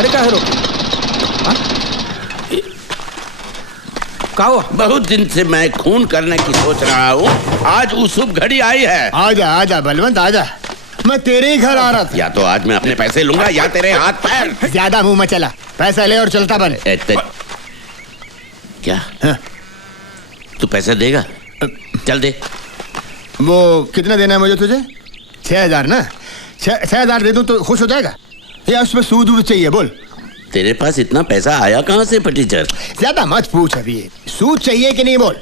गाड़ी का है रोकी? क्या हुआ? बहुत दिन से मैं खून करने की सोच रहा हूँ, आज वो शुभ घड़ी आई है। आजा आजा बलवंत आजा, मैं तेरे ही घर आ रहा था। या तो आज मैं अपने पैसे लूंगा या तेरे हाथ पैर। ज्यादा मुंह मत चला, पैसा ले और चलता बन। क्या? हाँ? तू पैसे देगा? चल दे। वो कितना देना है मुझे तुझे? 6,000 ना? 6,000 दे दूं तो खुश हो जाएगा या उसमें सूद वूद चाहिए? बोल। तेरे पास इतना पैसा आया कहाँ से फटीचर? ज्यादा मत पूछ, अभी सूद चाहिए कि नहीं बोल।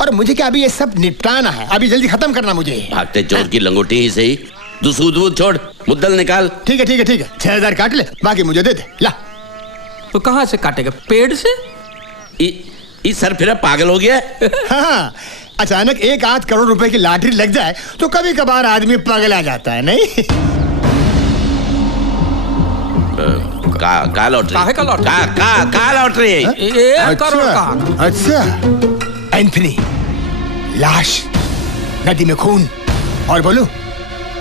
और मुझे क्या अभी ये सब निपटाना है, अभी जल्दी खत्म करना मुझे। भागते चोर की लंगोटी ही सही, तू सूद वूद छोड़, मुद्दल निकाल। ठीक है ठीक है ठीक है, 6,000 काट ले, बाकी मुझे दे दे। ला। तो कहाँ से काटेगा? पेड़ से? इस सर फिर पागल हो गया। हाँ, अचानक 1-8 करोड़ रुपए की लॉटरी लग जाए तो कभी कभार आदमी पागल आ जाता है, नहीं? का लॉटरी? काहे का लॉटरी? का लॉटरी? 1 करोड़ का। अच्छा, एंथनी, लाश, नदी में खून, और बोलो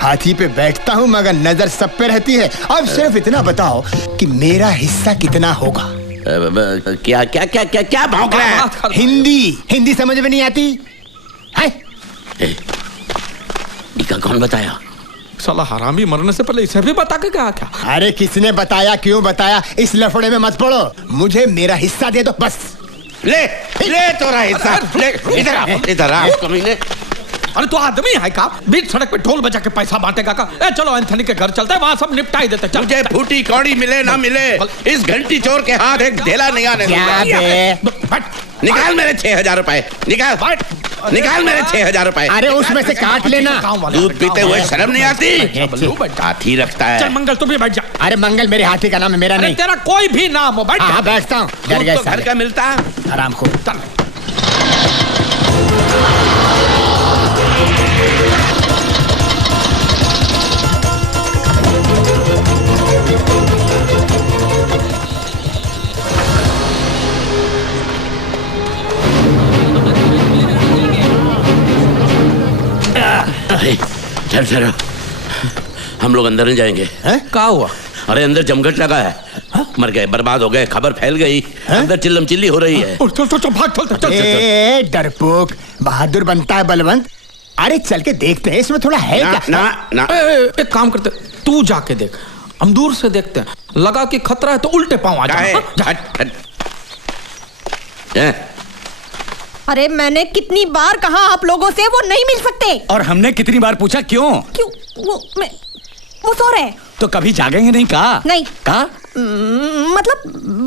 हाथी पे बैठता हूँ मगर नजर सब पे रहती है। अब सिर्फ इतना बताओ कि मेरा हिस्सा कितना होगा? क्या क्या क्या क्या क्या भौंक रहा है? हिंदी समझ में नहीं आती है? इका कौन बताया? साला हरामी मरने से पहले इसे भी बता के कहा क्या? अरे किसने बताया, क्यों बताया, इस लफड़े में मत पड़ो। मुझे मेरा हिस्सा दे दो बस। ले तोरा हिस्सा ले। इधर आ कमीने। अरे तो आदमी है का? बीच सड़क पे ढोल बजा के पैसा बांटेगा का? चलो एंथनी के घर चलते हैं, वहाँ सब निपटा ही देते। चल। मुझे फूटी कौड़ी मिले ना मिले, इस घंटी चोर के हाथ एक ढेला नहीं आने दूंगा। निकाल मेरे 6,000 रुपए, निकाल मेरे 6,000 रुपए। अरे उसमें से काट लेना। दूध पीते हुए शर्म नहीं आती? हाथी रखता है। चल मंगल, तू भी बैठ जा। अरे मंगल मेरे हाथी का नाम है, मेरा नहीं। तेरा कोई भी नाम हो, बैठ। हाँ बैठता हूँ। डर गए घर का मिलता है आराम को। चल। चल हम लोग अंदर नहीं जाएंगे। क्या हुआ? अरे अंदर जमघट लगा है। मर गए, बर्बाद हो गए, खबर फैल गई, अंदर चिल्लम चिल्ली हो रही है। चल भाग, चल। डरपोक बहादुर बनता है बलवंत। अरे चल के देखते हैं इसमें थोड़ा है क्या? ना। एक काम करते, तू जाके देख, हम दूर से देखते हैं, लगा कि खतरा है तो उल्टे पांव आ जाए। अरे मैंने कितनी बार कहा आप लोगों से वो नहीं मिल सकते। और हमने कितनी बार पूछा क्यों? वो सो रहे। तो कभी जागेंगे नहीं? कहा नहीं। कहा मतलब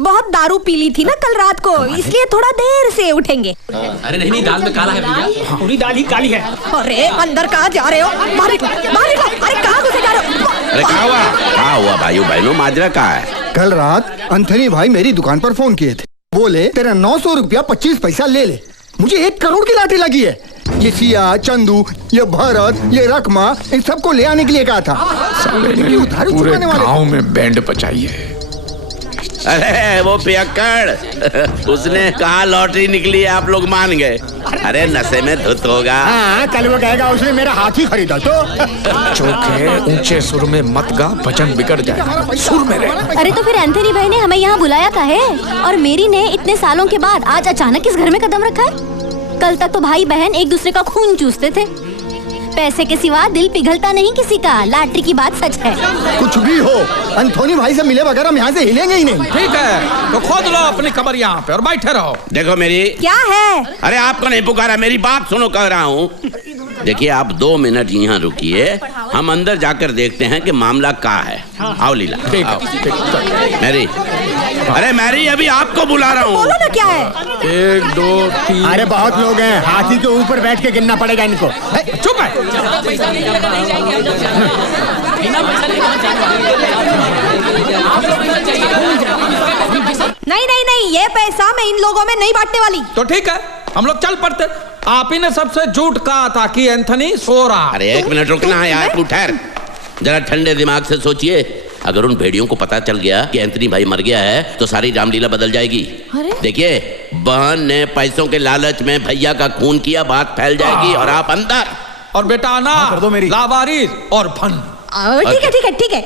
बहुत दारू पी ली थी ना कल रात को, इसलिए थोड़ा देर से उठेंगे। अरे नहीं, दाल में काला है भैया, पूरी दाल ही काली है। अरे अंदर कहाँ जा रहे हो? बाहर निकलो। अरे कहाँ घुसे जा रहे हो? अरे क्या हुआ भाइयों बहनों, माजरा कहाँ है? कल रात एंथनी भाई मेरी दुकान पर फोन किए थे, बोले तेरा 900 रुपया 25 पैसा ले ले। मुझे 1 करोड़ की लाठी लगी है। ये सिया, चंदू, ये भरत, ये रकमा, इन सबको ले आने के लिए कहा था। पूरे गांव में बैंड बजाई है। अरे वो पियक्कड़, उसने कहा लॉटरी निकली है, आप लोग मान गए। अरे नशे में धुत होगा। हाँ, कल वो कहेगा उसने मेरा हाथी खरीदा तो। चौके ऊंचे सुर में मत गा, वचन बिगड़ जाएगा, सुर में रह। अरे तो फिर एंथनी भाई ने हमें यहाँ बुलाया था है, और मेरी ने इतने सालों के बाद आज अचानक इस घर में कदम रखा है। कल तक तो भाई बहन एक दूसरे का खून चूसते थे। पैसे के सिवा दिल पिघलता नहीं किसी का, लॉटरी की बात सच है। कुछ भी हो, एंथनी भाई से मिले बगैर हम यहाँ से हिलेंगे ही नहीं। ठीक है, तो खोद लो अपनी कब्र यहाँ पे और बैठे रहो। देखो मेरी। क्या है? अरे आपको नहीं पुकारा, मेरी बात सुनो, कह रहा हूँ। देखिए आप 2 मिनट यहाँ रुकिए, हम अंदर जाकर देखते हैं कि मामला क्या है। आओ लीला। मैरी, अरे मैरी अभी आपको बुला रहा हूँ। बोलो ना क्या है? 1 2 3। अरे बहुत लोग हैं, हाथी के ऊपर बैठ के गिनना पड़ेगा इनको। चुप है। नहीं, ये पैसा मैं इन लोगों में नहीं बांटने वाली। तो ठीक है, हम लोग चल पड़ते। आप ही ने सबसे झूठ कहा था कि एंथनी सो रहा। अरे 1 मिनट रुकना है यार, तू ठहर जरा, ठंडे दिमाग से सोचिए। अगर उन भेड़ियों को पता चल गया कि एंथनी भाई मर गया है तो सारी रामलीला बदल जाएगी। देखिए, बहन ने पैसों के लालच में भैया का खून किया, बात फैल जाएगी और आप अंदर। और बेटा ना कर दो मेरी लावारिस और फन। ठीक है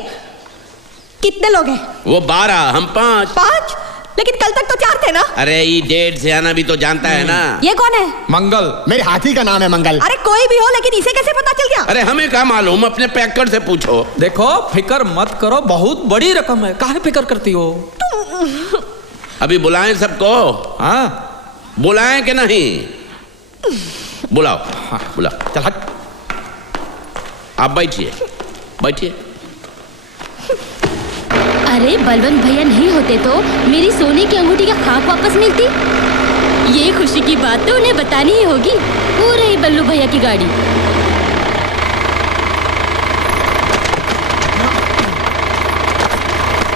कितने लोग हैं? वो 12, हम 5। 5? लेकिन कल तक तो 4 थे ना? अरे ये डेढ़ से आना भी तो जानता है ना। ये कौन है? मंगल। मेरे हाथी का नाम है मंगल। अरे कोई भी हो, लेकिन इसे कैसे पता चल गया? अरे हमें क्या मालूम, अपने पैकर से पूछो। देखो फिक्र मत करो, बहुत बड़ी रकम है, काहे फिक्र करती हो? अभी बुलाएं सबको? हाँ बुलाएं कि नहीं? बुलाओ। हाँ। बुलाओ। चल हट। आप बैठिए, बैठिए। अरे बलवंत भैया नहीं होते तो मेरी सोने की अंगूठी का खाक वापस मिलती। ये खुशी की बात तो उन्हें बतानी ही होगी। वो रही बल्लू भैया की गाड़ी।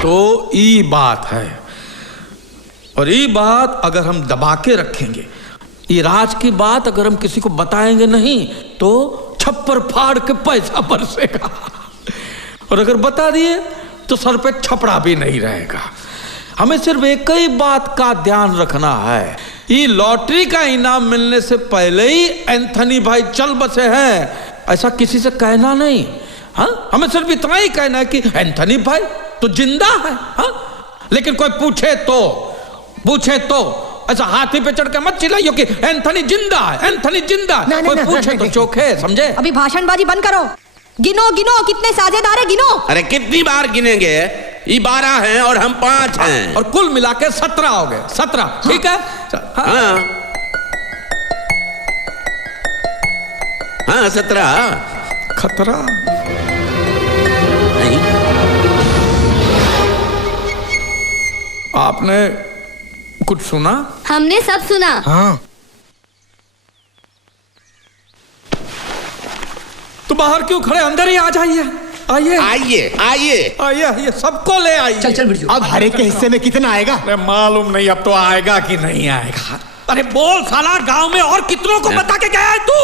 तो ये बात है, और ये बात अगर हम दबा के रखेंगे, ये राज की बात अगर हम किसी को बताएंगे नहीं तो छप्पर फाड़ के पैसा बरसेगा, और अगर बता दिए तो सर पे छपड़ा भी नहीं रहेगा। हमें सिर्फ एक ही बात का ध्यान रखना है, ये लॉटरी का इनाम मिलने से पहले ही एंथनी भाई चल बसे हैं, ऐसा किसी से कहना नहीं। हाँ, हमें सिर्फ इतना ही कहना है कि एंथनी भाई तो जिंदा है। हाँ, लेकिन कोई पूछे तो ऐसा हाथी पे चढ़ के मत चिल्लाइयो कि एंथनी जिंदा है, एंथनी जिंदा है। कोई पूछे तो चोखे, समझे? अभी भाषणबाजी बंद करो। गिनो गिनो, कितने साझेदार है, गिनो। अरे कितनी बार गिनेंगे? ये 12 हैं और हम 5 हैं। और कुल मिला के 17 हो गए। 17, ठीक है? हाँ हाँ 17। खतरा नहीं, आपने कुछ सुना? हमने सब सुना। हाँ, तो बाहर क्यों खड़े, अंदर ही आ जाइए। आइए आइए आइए। आइए आइए, सबको ले आइए। चल चल बिरजू। अब हर एक के हिस्से में कितना आएगा? अरे मालूम नहीं अब तो आएगा कि नहीं आएगा। अरे बोल साला, गांव में और कितनों को बता के गया है तू?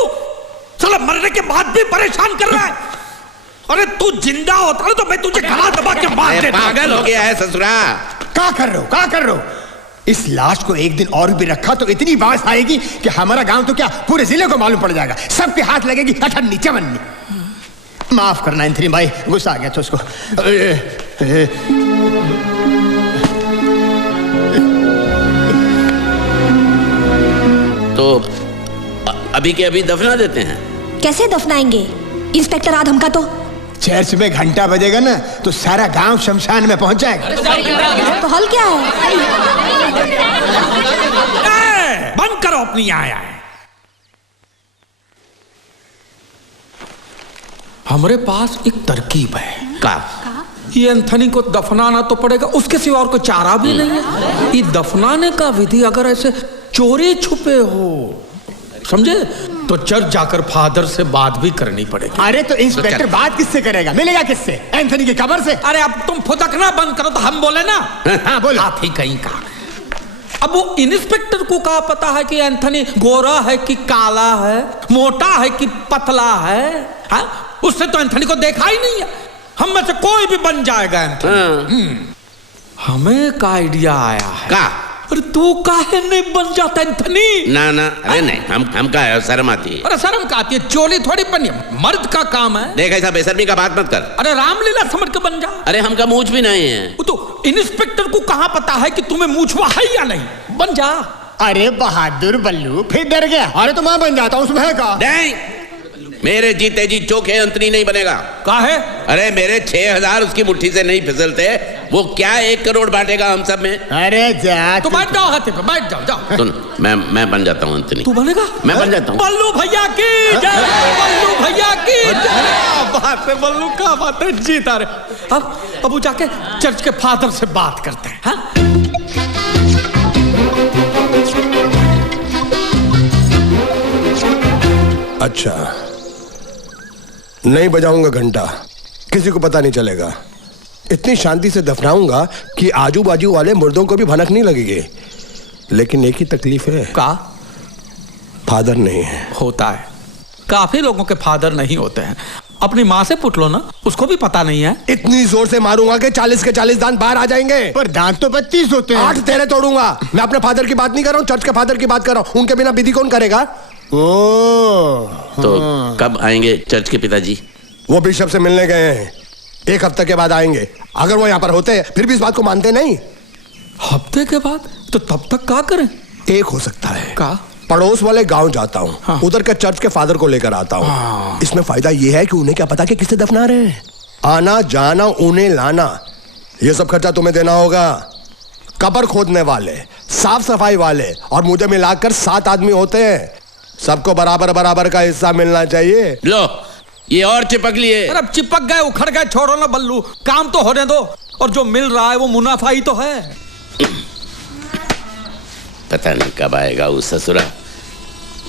साला मरने के बाद भी परेशान कर रहा है। अरे तू जिंदा होता तो मैं तुझे गला दबा के मार देता। पागल हो गया है ससुरा। क्या कर रहे हो? इस लाश को एक दिन और भी रखा तो इतनी बात आएगी कि हमारा गांव तो क्या पूरे जिले को मालूम पड़ जाएगा। सबके हाथ लगेगी अठन्नी चवन्नी। माफ करना एंथनी भाई, गुस्सा आ गया था उसको। तो अभी के अभी दफना देते हैं। कैसे दफनाएंगे इंस्पेक्टर आदम का? तो चर्च में घंटा बजेगा ना तो सारा गांव शमशान में पहुंच जाएगा। तो हल क्या है? बंद करो अपनी आया है। हमारे पास एक तरकीब है। का ये एंथनी को दफनाना तो पड़ेगा, उसके सिवा और कोई चारा भी नहीं है। ये दफनाने का विधि अगर ऐसे चोरी छुपे हो, समझे, तो चर्च जाकर फादर से बात भी करनी पड़ेगी। अरे तो इंस्पेक्टर बात किससे करेगा? मिलेगा किससे? एंथनी की कब्र से। अरे अब तुम फुदकना बंद करो तो हम बोले ना। हाँ बोलो। हाथी कहीं का। अब वो इंस्पेक्टर को क्या पता है कि एंथनी गोरा है कि काला है, मोटा है कि पतला है? हाँ? उसने तो एंथनी को देखा ही नहीं है। हम में से कोई भी बन जाएगा एंथनी। हमें का आइडिया आया है। का? अरे तू काहे नहीं बन जाता एंथनी? ना ना, अरे नहीं, हम का है, शर्म आती है। अरे शर्म का आती है? चोली थोड़ी बनी, मर्द का काम है। देख ऐसा बेशर्मी का बात मत कर। अरे रामलीला समझ के बन जा। अरे हमका मूछ भी नहीं है। वो तो इंस्पेक्टर को कहाँ पता है कि तुम्हें मूछवा है या नहीं? बन जा। अरे बहादुर बल्लू, फिर डर गया। अरे तो मैं बन जाता हूँ, उसमें है का? नहीं, मेरे जीते जी चोखे अंतरी नहीं बनेगा। काहे? अरे मेरे 6000 उसकी मुट्ठी से नहीं फिसलते। वो क्या 1 करोड़ बांटेगा हम सब में? अरे जा तो बैठ जाओ, हाथी पे बैठ जाओ। जाओ, सुन, मैं बन जाता हूँ अंतनी। तू बनेगा? मैं बन जाता हूँ। बल्लू भैया की जय, बल्लू भैया की जय। क्या बात है बल्लू, क्या बात है, जीता रे। अब वो जाके चर्च के फादर से बात करते हैं। हाँ? अच्छा, नहीं बजाऊंगा घंटा, किसी को पता नहीं चलेगा। इतनी शांति से दफनाऊंगा कि आजू बाजू वाले मुर्दों को भी भनक नहीं लगेगी। लेकिन एक ही तकलीफ है। का? फादर नहीं है। होता है, काफी लोगों के फादर नहीं होते हैं। अपनी माँ से पूछ लो ना, उसको भी पता नहीं है। इतनी जोर से मारूंगा कि 40 के 40 दांत बाहर आ जाएंगे। पर दांत तो 32 होते हैं। 8 तेरे तोड़ूंगा। मैं अपने फादर की बात नहीं कर रहा हूँ, चर्च के फादर की बात कर रहा हूँ। उनके बिना विधि कौन करेगा? तो कब आएंगे चर्च के पिताजी? वो बिशप से मिलने गए हैं। 1 हफ्ते के बाद आएंगे। अगर वो यहाँ पर होते फिर भी इस बात को मानते नहीं। हफ्ते के बाद? तो तब तक क्या करें? एक हो सकता है, का पड़ोस वाले गांव जाता हूँ। हाँ। उधर के चर्च के फादर को लेकर आता हूँ। हाँ। इसमें फायदा ये है कि उन्हें क्या पता कि किसे दफना रहे हैं। आना जाना उन्हें लाना ये सब खर्चा तुम्हें देना होगा। कब्र खोदने वाले, साफ सफाई वाले और मुझे मिलाकर 7 आदमी होते हैं। सबको बराबर बराबर का हिस्सा मिलना चाहिए। लो ये और चिपक लिए। अरे अब चिपक गए, उखड़ गए, छोड़ो ना बल्लू, काम तो होने दो। और जो मिल रहा है वो मुनाफा ही तो है। पता नहीं कब आएगा वो ससुरा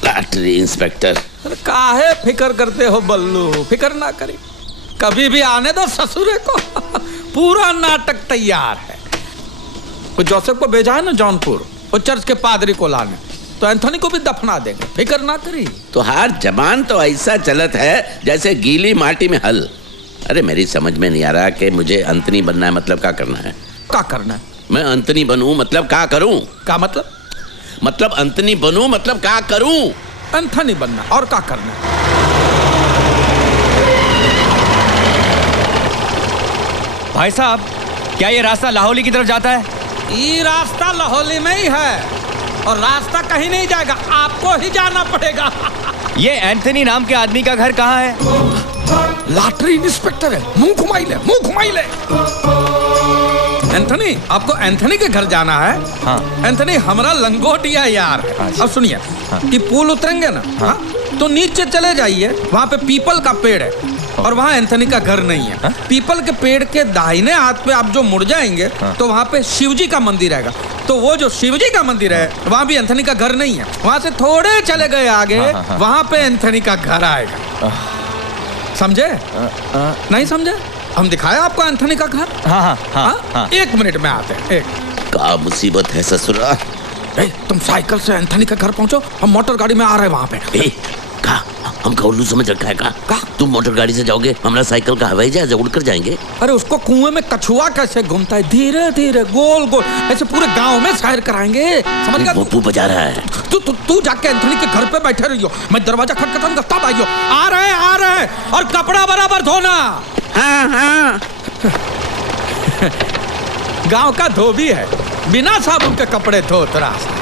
लॉटरी इंस्पेक्टर। अरे काहे फिक्र करते हो बल्लू, फिक्र ना करी, कभी भी आने दो ससुरे को। पूरा नाटक तैयार है। वो जोसेफ को भेजा है ना जौनपुर, वो चर्च के पादरी को लाने, तो एंथोनी को भी दफना देंगे, फिक्र ना करी। तो हर जबान तो ऐसा चलत है जैसे गीली माटी में हल। अरे मेरी समझ में नहीं आ रहा कि मुझे एंथोनी बनना है, मतलब क्या करना है? क्या करना है? मैं एंथोनी बनूं मतलब क्या करूं? क्या मतलब? मतलब एंथोनी बनूं मतलब क्या करूं? एंथोनी बनना और क्या करना है? भाई साहब, क्या ये रास्ता लाहौली की तरफ जाता है? ये रास्ता लाहौली में ही है और रास्ता कहीं नहीं जाएगा, आपको ही जाना पड़ेगा। ये एंथनी नाम के आदमी का घर कहाँ है? लॉटरी इंस्पेक्टर है, मुंह घुमाई ले, मुंह घुमाई ले। एंथनी, आपको एंथनी के घर जाना है? हाँ। एंथनी हमारा लंगोटिया यार है। हाँ। अब सुनिए, ये पुल उतरेंगे ना, हाँ? तो नीचे चले जाइए, वहाँ पे पीपल का पेड़ है और वहाँ एंथनी का घर नहीं है। हाँ? पीपल के पेड़ के दाहिने हाथ पे आप जो मुड़ जाएंगे, हाँ। तो वहाँ पे शिवजी का मंदिर आएगा। तो वो जो शिवजी का मंदिर है, वहाँ भी एंथनी का घर नहीं है। वहाँ से थोड़े चले गए आगे, हाँ। वहाँ पे एंथनी का घर आएगा। समझे? नहीं समझे? हम दिखाया आपको एंथनी का घर। हाँ हाँ हाँ, हाँ? हाँ। 1 मिनट में आते हैं। क्या मुसीबत है ससुरा। तुम साइकिल से एंथनी के घर पहुंचो, हम मोटर गाड़ी में आ रहे हैं वहाँ पे। हमको उल्लू समझ रखा है का? तुम मोटर गाड़ी से जाओगे, हमारा साइकिल का हवाई जहाज उड़कर जाएंगे। अरे उसको कुएं में कछुआ कैसे घूमता है, धीरे धीरे गोल गोल ऐसे पूरे गांव में सैर कराएंगे, समझ गया? वो बजा रहा है। तू जाके एंथनी के घर पे बैठे रहियो, मैं दरवाजा खटखटाऊंगा तब आइयो। आ रहे हैं और कपड़ा बराबर धोना। हाँ हाँ। गांव का धोबी है, बिना साबुन के कपड़े धोत रहा।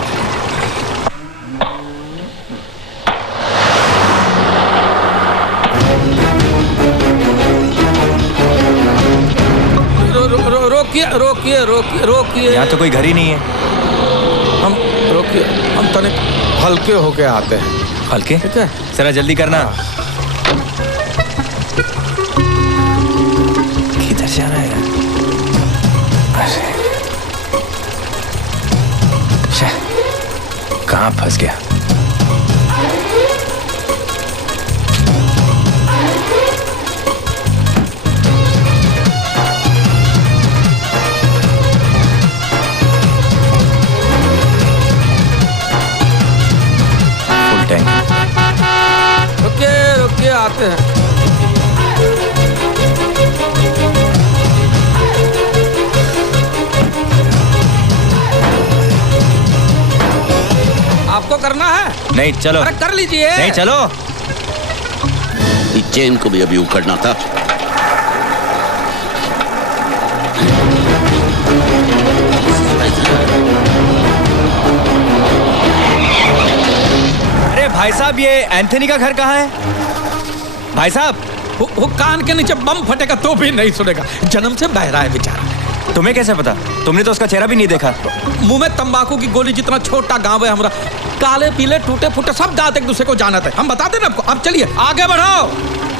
रोकिए रोकिए रोकिए। यहाँ तो कोई घर ही नहीं है। हम रोकिए, हम तनिक हल्के होके आते हैं। हल्के? ठीक है, जरा जल्दी करना। किधर जाना है? कहाँ फंस गया? रुकिए आते हैं। आपको करना है? नहीं, चलो। अरे कर लीजिए। नहीं, चलो। इस चेन को भी अभी उखड़ना था। अरे भाई साहब, ये एंथनी का घर कहाँ है? भाई साहब, वो कान के नीचे बम फटेगा तो भी नहीं सुनेगा, जन्म से बहरा है बेचारा। तुम्हें कैसे पता? तुमने तो उसका चेहरा भी नहीं देखा। मुंह में तंबाकू की गोली जितना छोटा गांव है हमारा, काले पीले टूटे फूटे सब दांत एक दूसरे को जानते हैं। हम बताते ना आपको। अब चलिए आगे बढ़ाओ,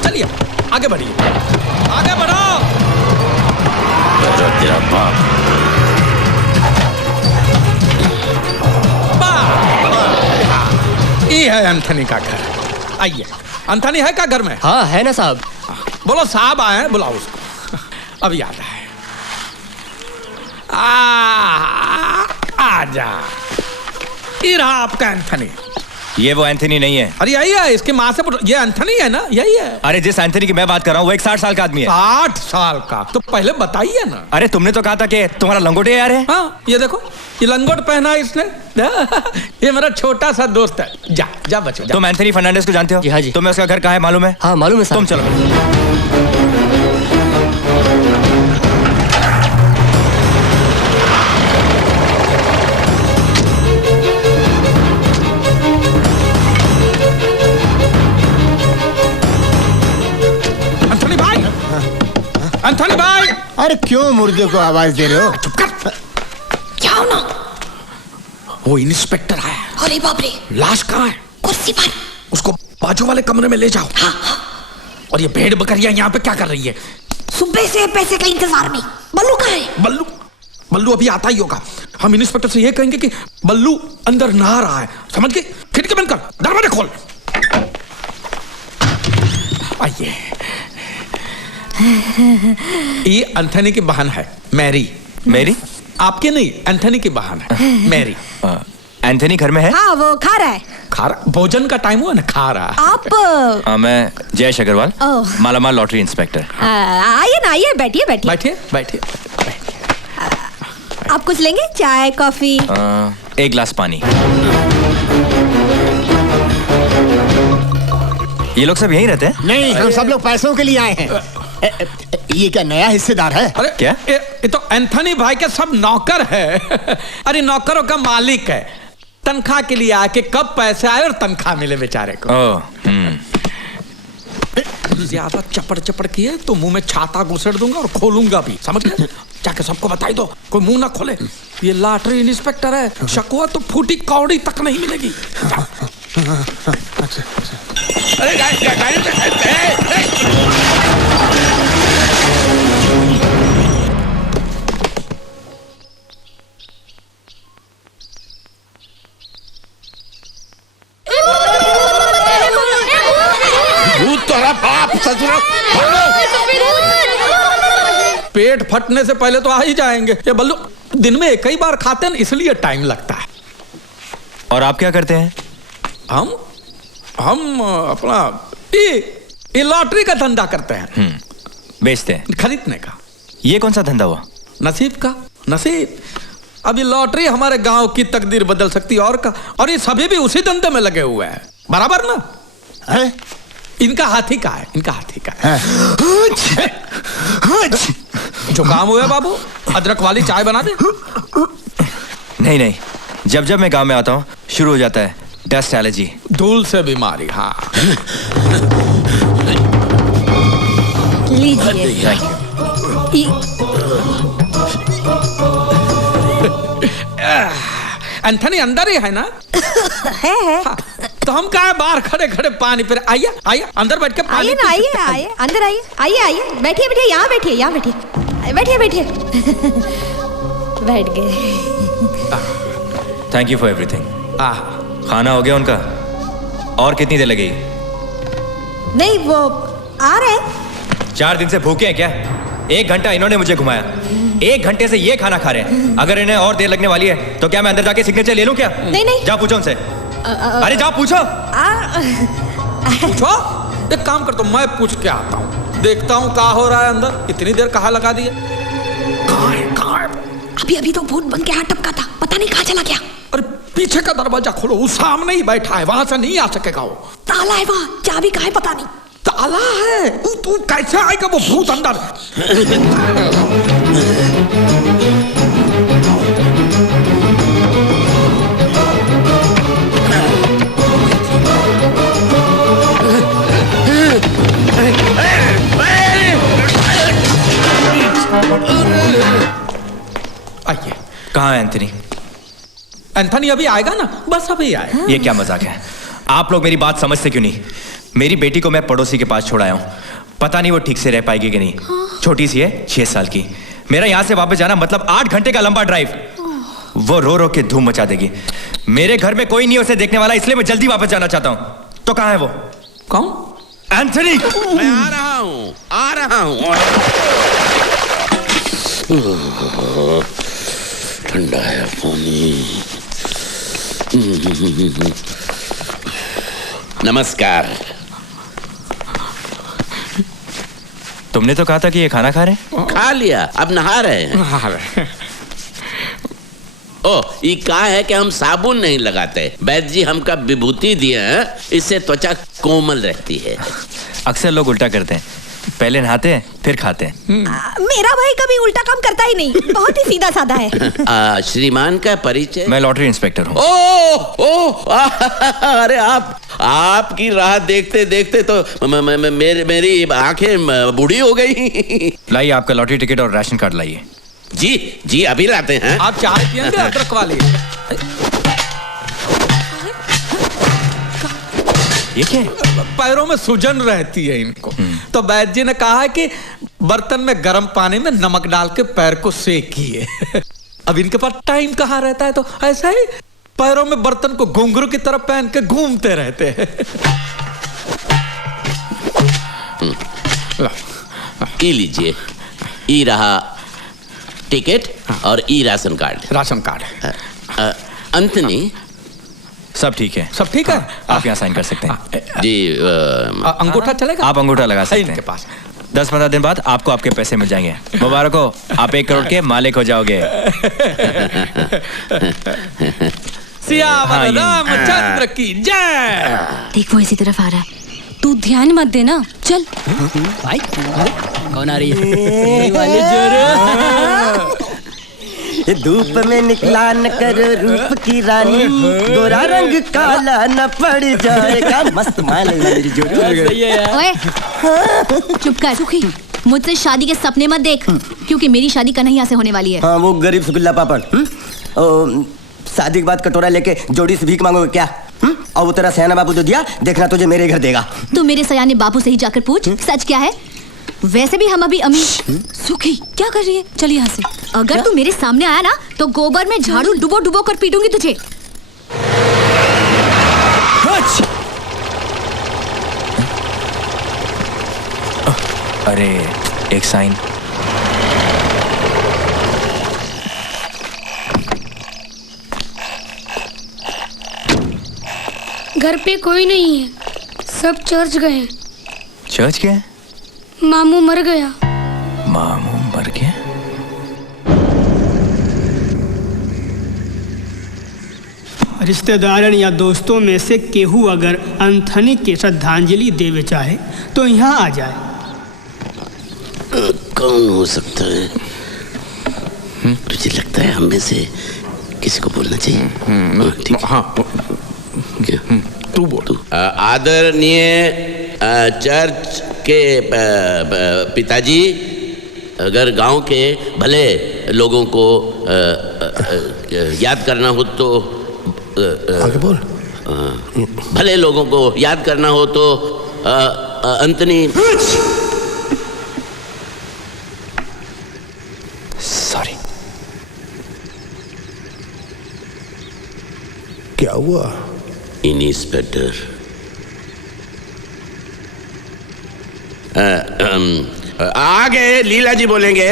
चलिए आगे बढ़िए, आगे बढ़ाओ। तेरा बाप। ये है एंथनी का घर। आइए। एंथनी है क्या घर में? हाँ है ना साहब। बोलो साहब आए हैं, बुलाओ उसको। अब याद आए। आजा। ये रहा आपका एंथनी। ये वो एंथनी नहीं है। अरे यही है, इसके माँ से ये एंथनी है ना, यही है। अरे जिस एंथनी की मैं बात कर रहा हूँ वो एक 60 साल का आदमी है। 60 साल का? तो पहले बताइए ना। अरे तुमने तो कहा था कि तुम्हारा लंगोटे यार है। हाँ, ये देखो, ये लंगोट पहना है इसने। ये मेरा छोटा सा दोस्त है। जा जा बच्चो जा। तुम एंथनी फर्नांडिस को जानते हो? जी हाँ जी। तुम्हें उसका घर कहाँ है मालूम है? हाँ मालूम है साहब। तुम चलो। एंथनी भाई। अरे क्यों मुर्दे को आवाज दे रहे हो? चुप कर। क्या हो ना? वो इंस्पेक्टर आया। अरे बाप रे। लाश कहाँ है? कुर्सी पर। उसको बाजू वाले कमरे में ले जाओ। हाँ हाँ। और ये भेड़ बकरियां यहाँ पे क्या कर रही है? सुबह से पैसे के इंतजार में। बल्लू कहाँ है? बल्लू बल्लू अभी आता ही होगा। हम इंस्पेक्टर से ये कहेंगे कि बल्लू अंदर नहा रहा है, समझ के? खिड़की बंद कर, दरवाजा खोल। आइए। ये एंथनी की बहन है मैरी। मेरी? आपके नहीं, एंथनी की बहन है मैरी। एंथनी घर में है? हाँ वो खा रहा है। खा रहा? भोजन का टाइम हुआ ना, खा रहा। आप मैं जयेश अग्रवाल, ओह। मालामाल लॉटरी इंस्पेक्टर। आइए ना, आइए, बैठिए बैठिए। बैठिए बैठिए। आप कुछ लेंगे? चाय कॉफी? एक गिलास पानी। ये लोग सब यहीं रहते हैं? नहीं, हम सब लोग पैसों के लिए आए हैं। ये क्या नया हिस्सेदार है? अरे क्या? ये तो एंथनी भाई के सब नौकर है। अरे नौकरों का मालिक है। तनख्वाह के लिए आके कब पैसे आए और तनख्वाह मिले बेचारे को। ज्यादा चपड़ चपड़ किए तो मुंह में छाता घुसेड़ दूंगा और खोलूंगा भी, समझ गए? जाके सबको बताई दो, कोई मुंह ना खोले। ये लॉटरी इंस्पेक्टर है, शकुआ तो फूटी कौड़ी तक नहीं मिलेगी। पेट फटने से पहले तो आ ही जाएंगे। ये बल्लू दिन में एक ही बार खाते हैं, इसलिए टाइम लगता है। और आप क्या करते हैं? हम अपना ये लॉटरी का धंधा करते हैं। बेचते हैं? खरीदने का। ये कौन सा धंधा हुआ? नसीब का। नसीब। अभी लॉटरी हमारे गांव की तकदीर बदल सकती है और ये सभी भी उसी धंधे में लगे हुए हैं, बराबर ना है? इनका हाथी का है, इनका हाथी का है। जो काम हुआ बाबू, अदरक वाली चाय बना दे। नहीं नहीं, जब जब मैं गांव में आता हूँ शुरू हो जाता है डस्ट एलर्जी, धूल से बीमारी। हाँ लीजिए। एंथनी अंदर ही है ना? है। हाँ, तो हम कहा बाहर खड़े खड़े पानी पे। आइए आइए अंदर बैठ के पानी आइए ना, आइए आइए, अंदर आइए, आइए आइए, बैठिए बैठिए, यहाँ बैठिए, यहाँ बैठिए, बैठिए बैठिए। बैठ गए। Thank you for everything. खाना हो गया उनका? और कितनी देर लगेगी? नहीं वो आ रहे हैं। 4 दिन से भूखे हैं क्या? 1 घंटा इन्होंने मुझे घुमाया, 1 घंटे से ये खाना खा रहे हैं। अगर इन्हें और देर लगने वाली है तो क्या मैं अंदर जाके सिग्नेचर ले लूं क्या? नहीं नहीं, जा पूछो उनसे। अरे जा पूछो। पूछो। एक काम करता हूँ, मैं पूछ के आता हूँ, देखता हूँ क्या हो रहा है अंदर। इतनी देर कहाँ लगा दी है? कहाँ है? कहाँ है? अभी अभी तो भूत बन के हाथ टपका था, पता नहीं कहाँ चला गया। अरे पीछे का दरवाजा खोलो, वो सामने ही बैठा है, वहां से नहीं आ सकेगा वो। ताला है वहाँ, चाबी कहाँ है पता नहीं। ताला है? तू कैसे आएगा वो भूत अंदर? आइए। कहाँ है एंथनी? एंथनी अभी आएगा ना, बस अभी आएगा। ये क्या मजाक है? आप लोग मेरी बात समझते क्यों नहीं? मेरी बेटी को मैं पड़ोसी के पास छोड़ आया हूँ, पता नहीं वो ठीक से रह पाएगी कि नहीं। छोटी सी है, 6 साल की। मेरा यहाँ से वापस जाना मतलब 8 घंटे का लंबा ड्राइव। वो रो रो के धूम मचा देगी। मेरे घर में कोई नहीं उसे देखने वाला, इसलिए मैं जल्दी वापस जाना चाहता हूँ। तो कहाँ है वो? कौन? एंथनी। मैं आ रहा हूँ, आ रहा हूँ। ठंडा है पानी। नमस्कार। तुमने तो कहा था कि ये खाना खा रहे हैं। खा लिया, अब नहा रहे हैं। ओ, ये कहा है कि हम साबुन नहीं लगाते। वैद्य जी हमका विभूति दिए हैं, इससे त्वचा कोमल रहती है। अक्सर लोग उल्टा करते हैं, पहले नहाते हैं फिर खाते हैं। मेरा भाई कभी उल्टा काम करता ही नहीं, बहुत ही सीधा साधा है। श्रीमान का परिचय? मैं लॉटरी इंस्पेक्टर हूँ। ओ, अरे आपकी राह देखते देखते तो मेरी आंखें बूढ़ी हो गई। लाइए आपका लॉटरी टिकट और राशन कार्ड लाइए। जी जी अभी लाते हैं। आप चाय पियेंगे अदरक वाली? ये क्या है? पैरों में सूजन रहती है इनको, तो वैद्य जी ने कहा है कि बर्तन में गर्म पानी में नमक डाल के पैर को सेकिए। अब इनके पास टाइम कहाँ रहता है, तो ऐसा ही पैरों में बर्तन को घुंघरू की तरफ पहन के घूमते रहते हैं। ई लीजिए, ई रहा टिकट और ई राशन कार्ड। Ration card. अंतनी सब ठीक है। सब ठीक है, आप यहाँ साइन कर सकते हैं। जी अंगूठा चलेगा? आप अंगूठा लगा सकते हैं। इनके पास 10-15 दिन बाद आपको आपके पैसे मिल जाएंगे। मुबारक हो, आप 1 करोड़ के मालिक हो जाओगे। सियावर रामचंद्र की जय। देख वो इसी तरफ आ रहा है, तू ध्यान मत देना। चल भाई कौन आ रही है? धूप में निकला न कर रूप की रानी, गोरा रंग काला न पड़ जाएगा। मस्त माल है मेरी जोड़ी। ओए चुप कर सुखी, मुझसे शादी के सपने मत देख, क्योंकि मेरी शादी कन्हैया से होने वाली है। हाँ वो गरीब सुगुल्ला पापड़। शादी के बाद कटोरा लेके जोड़ी से भीख मांगोगे क्या? और वो तेरा सयाना बापू जो दिया, देखना तुझे मेरे घर देगा। तू मेरे सयाने बापू से ही जाकर पूछ सच क्या है। वैसे भी हम अभी अमीर। सुखी क्या कर रही है? चल यहाँ से। अगर तू मेरे सामने आया ना तो गोबर में झाड़ू डुबो डुबो कर पीटूंगी तुझे। अरे एक साइन। घर पे कोई नहीं है, सब चर्च गए। चर्च गए? मामू मर गया। मामू मर गया? रिश्तेदारन या दोस्तों में से केहू अगर अंथनी के श्रद्धांजलि देवे चाहे तो यहाँ आ जाए। कौन हो सकता है? तुझे लगता है हम में से किसी को बोलना चाहिए? ठीक है। हाँ तू बोल। आदरणीय चर्च के पिताजी, अगर गांव के भले लोगों को याद करना हो तो आगे बोल। भले लोगों को याद करना हो तो अंतनी। सॉरी। क्या हुआ? इंस्पेक्टर आगे लीला जी बोलेंगे।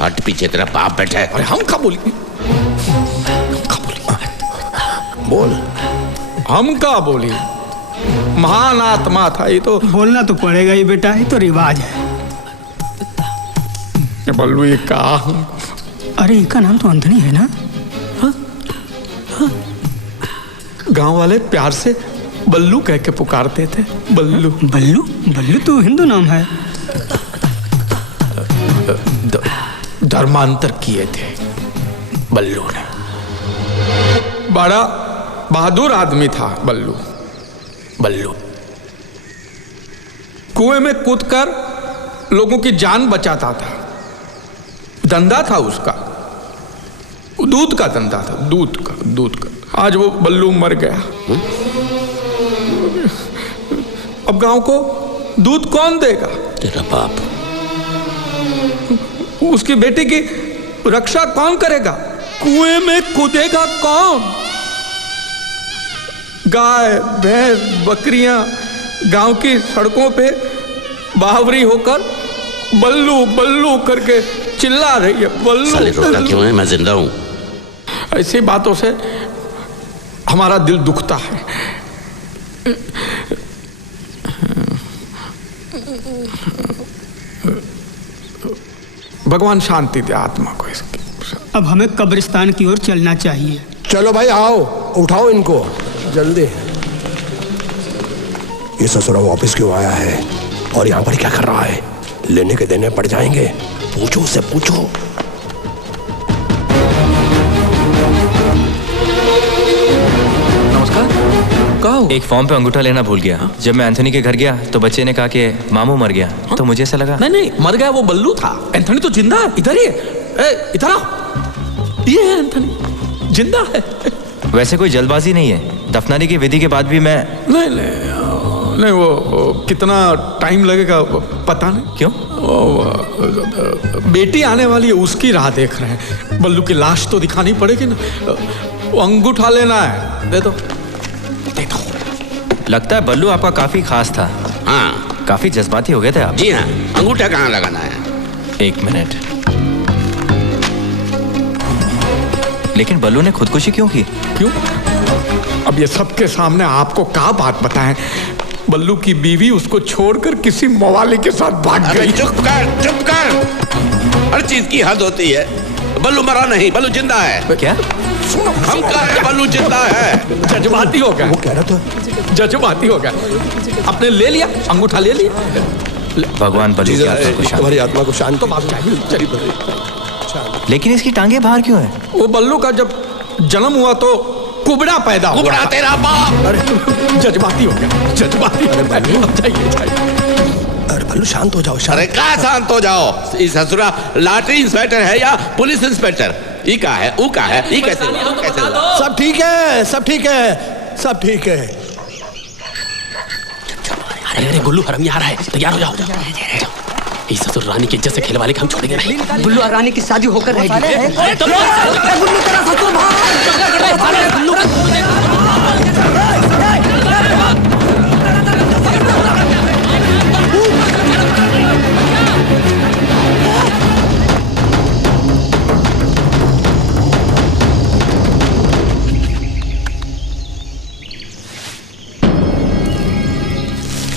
हट पीछे, तेरा बाप बैठा है। अरे हम कब बोली? बोल। हम का बोली? महान आत्मा था ये तो। बोलना तो पड़ेगा ही बेटा, ये तो रिवाज है। बल्लू ये का? अरे इनका नाम तो अंथनी है ना? गांव वाले प्यार से बल्लू कह के पुकारते थे। बल्लू बल्लू? बल्लू तो हिंदू नाम है। धर्मांतर किए थे बल्लू ने। बड़ा बहादुर आदमी था बल्लू। बल्लू कुएं में कूदकर लोगों की जान बचाता था। धंधा था उसका, दूध का धंधा था। दूध का। आज वो बल्लू मर गया। अब गांव को दूध कौन देगा? तेरा बाप। उसकी बेटी की रक्षा कौन करेगा? कुएं में कूदेगा कौन? गाय भैंस बकरियां गांव की सड़कों पे बावरी होकर बल्लू बल्लू करके चिल्ला रही है। बल्लू साले रोता क्यों है? मैं जिंदा हूं। ऐसी बातों से हमारा दिल दुखता है। भगवान शांति दे आत्मा को इसकी। अब हमें कब्रिस्तान की ओर चलना चाहिए। चलो भाई आओ, उठाओ इनको जल्दी। ये ससुरा वापस क्यों आया है और यहाँ पर क्या कर रहा है? लेने के देने पड़ जाएंगे। पूछो उससे, पूछो। नमस्कार। का हुआ? एक फॉर्म पे अंगूठा लेना भूल गया। जब मैं एंथनी के घर गया तो बच्चे ने कहा कि मामू मर गया। तो मुझे ऐसा लगा नहीं मर गया वो बल्लू था। एंथनी तो जिंदा है। इधर ही है, इधर आओ। ये है एंथनी, जिंदा है। वैसे कोई जल्दबाजी नहीं है। दफनाने की विधि के बाद भी मैं नहीं वो कितना टाइम लगेगा पता नहीं। क्यों? बेटी आने वाली है, उसकी राह देख रहे हैं। बल्लू की लाश तो दिखानी पड़ेगी ना। वो अंगूठा लेना है, दे दो। लगता है बल्लू आपका काफी खास था। हाँ, काफी जज्बाती हो गए थे आप। जी हाँ। अंगूठा कहाँ लगाना है? 1 मिनट। लेकिन बल्लू ने खुदकुशी क्यों की? क्यों? अब ये सबके सामने आपको क्या बात बताएं? बल्लू की बीवी उसको छोड़कर किसी मवाली के साथ भाग गई। चुप कर। हर चीज की हद होती है। बल्लू मरा नहीं, बल्लू जिंदा है। क्या? हम कहते बल्लू जिंदा है। जज्बाती हो गया। वो कह रहा था जज्बाती हो गया। आपने ले लिया अंगूठा, ले लिया। भगवान बल्लू की आत्मा को शांति। तुम्हारी आत्मा को शांति। लेकिन इसकी टांगे बाहर क्यों है? वो बल्लू का जब जन्म हुआ तो कुबड़ा पैदा हुआ। कुबड़ा तेरा बाप। अरे जज्बाती हो गया, जज्बाती। अरे जाइए। अरे बल्लू शांत हो जाओ। अरे कहाँ शांत हो जाओ? इस ससुरा लॉटरी इंस्पेक्टर है या पुलिस इंस्पेक्टर? ई का है, ऊ का है, ई कैसे हुआ? सब ठीक है, सब ठीक है, सब ठीक है। अरे गुल्लू हरम आ रहा है, तैयार हो जाओ। इस ससुर रानी की इज्जत से खिलवाने के हम छोड़ेंगे नहीं। गुल्लू और रानी की शादी होकर रहेगी। गुल्लू तेरा ससुर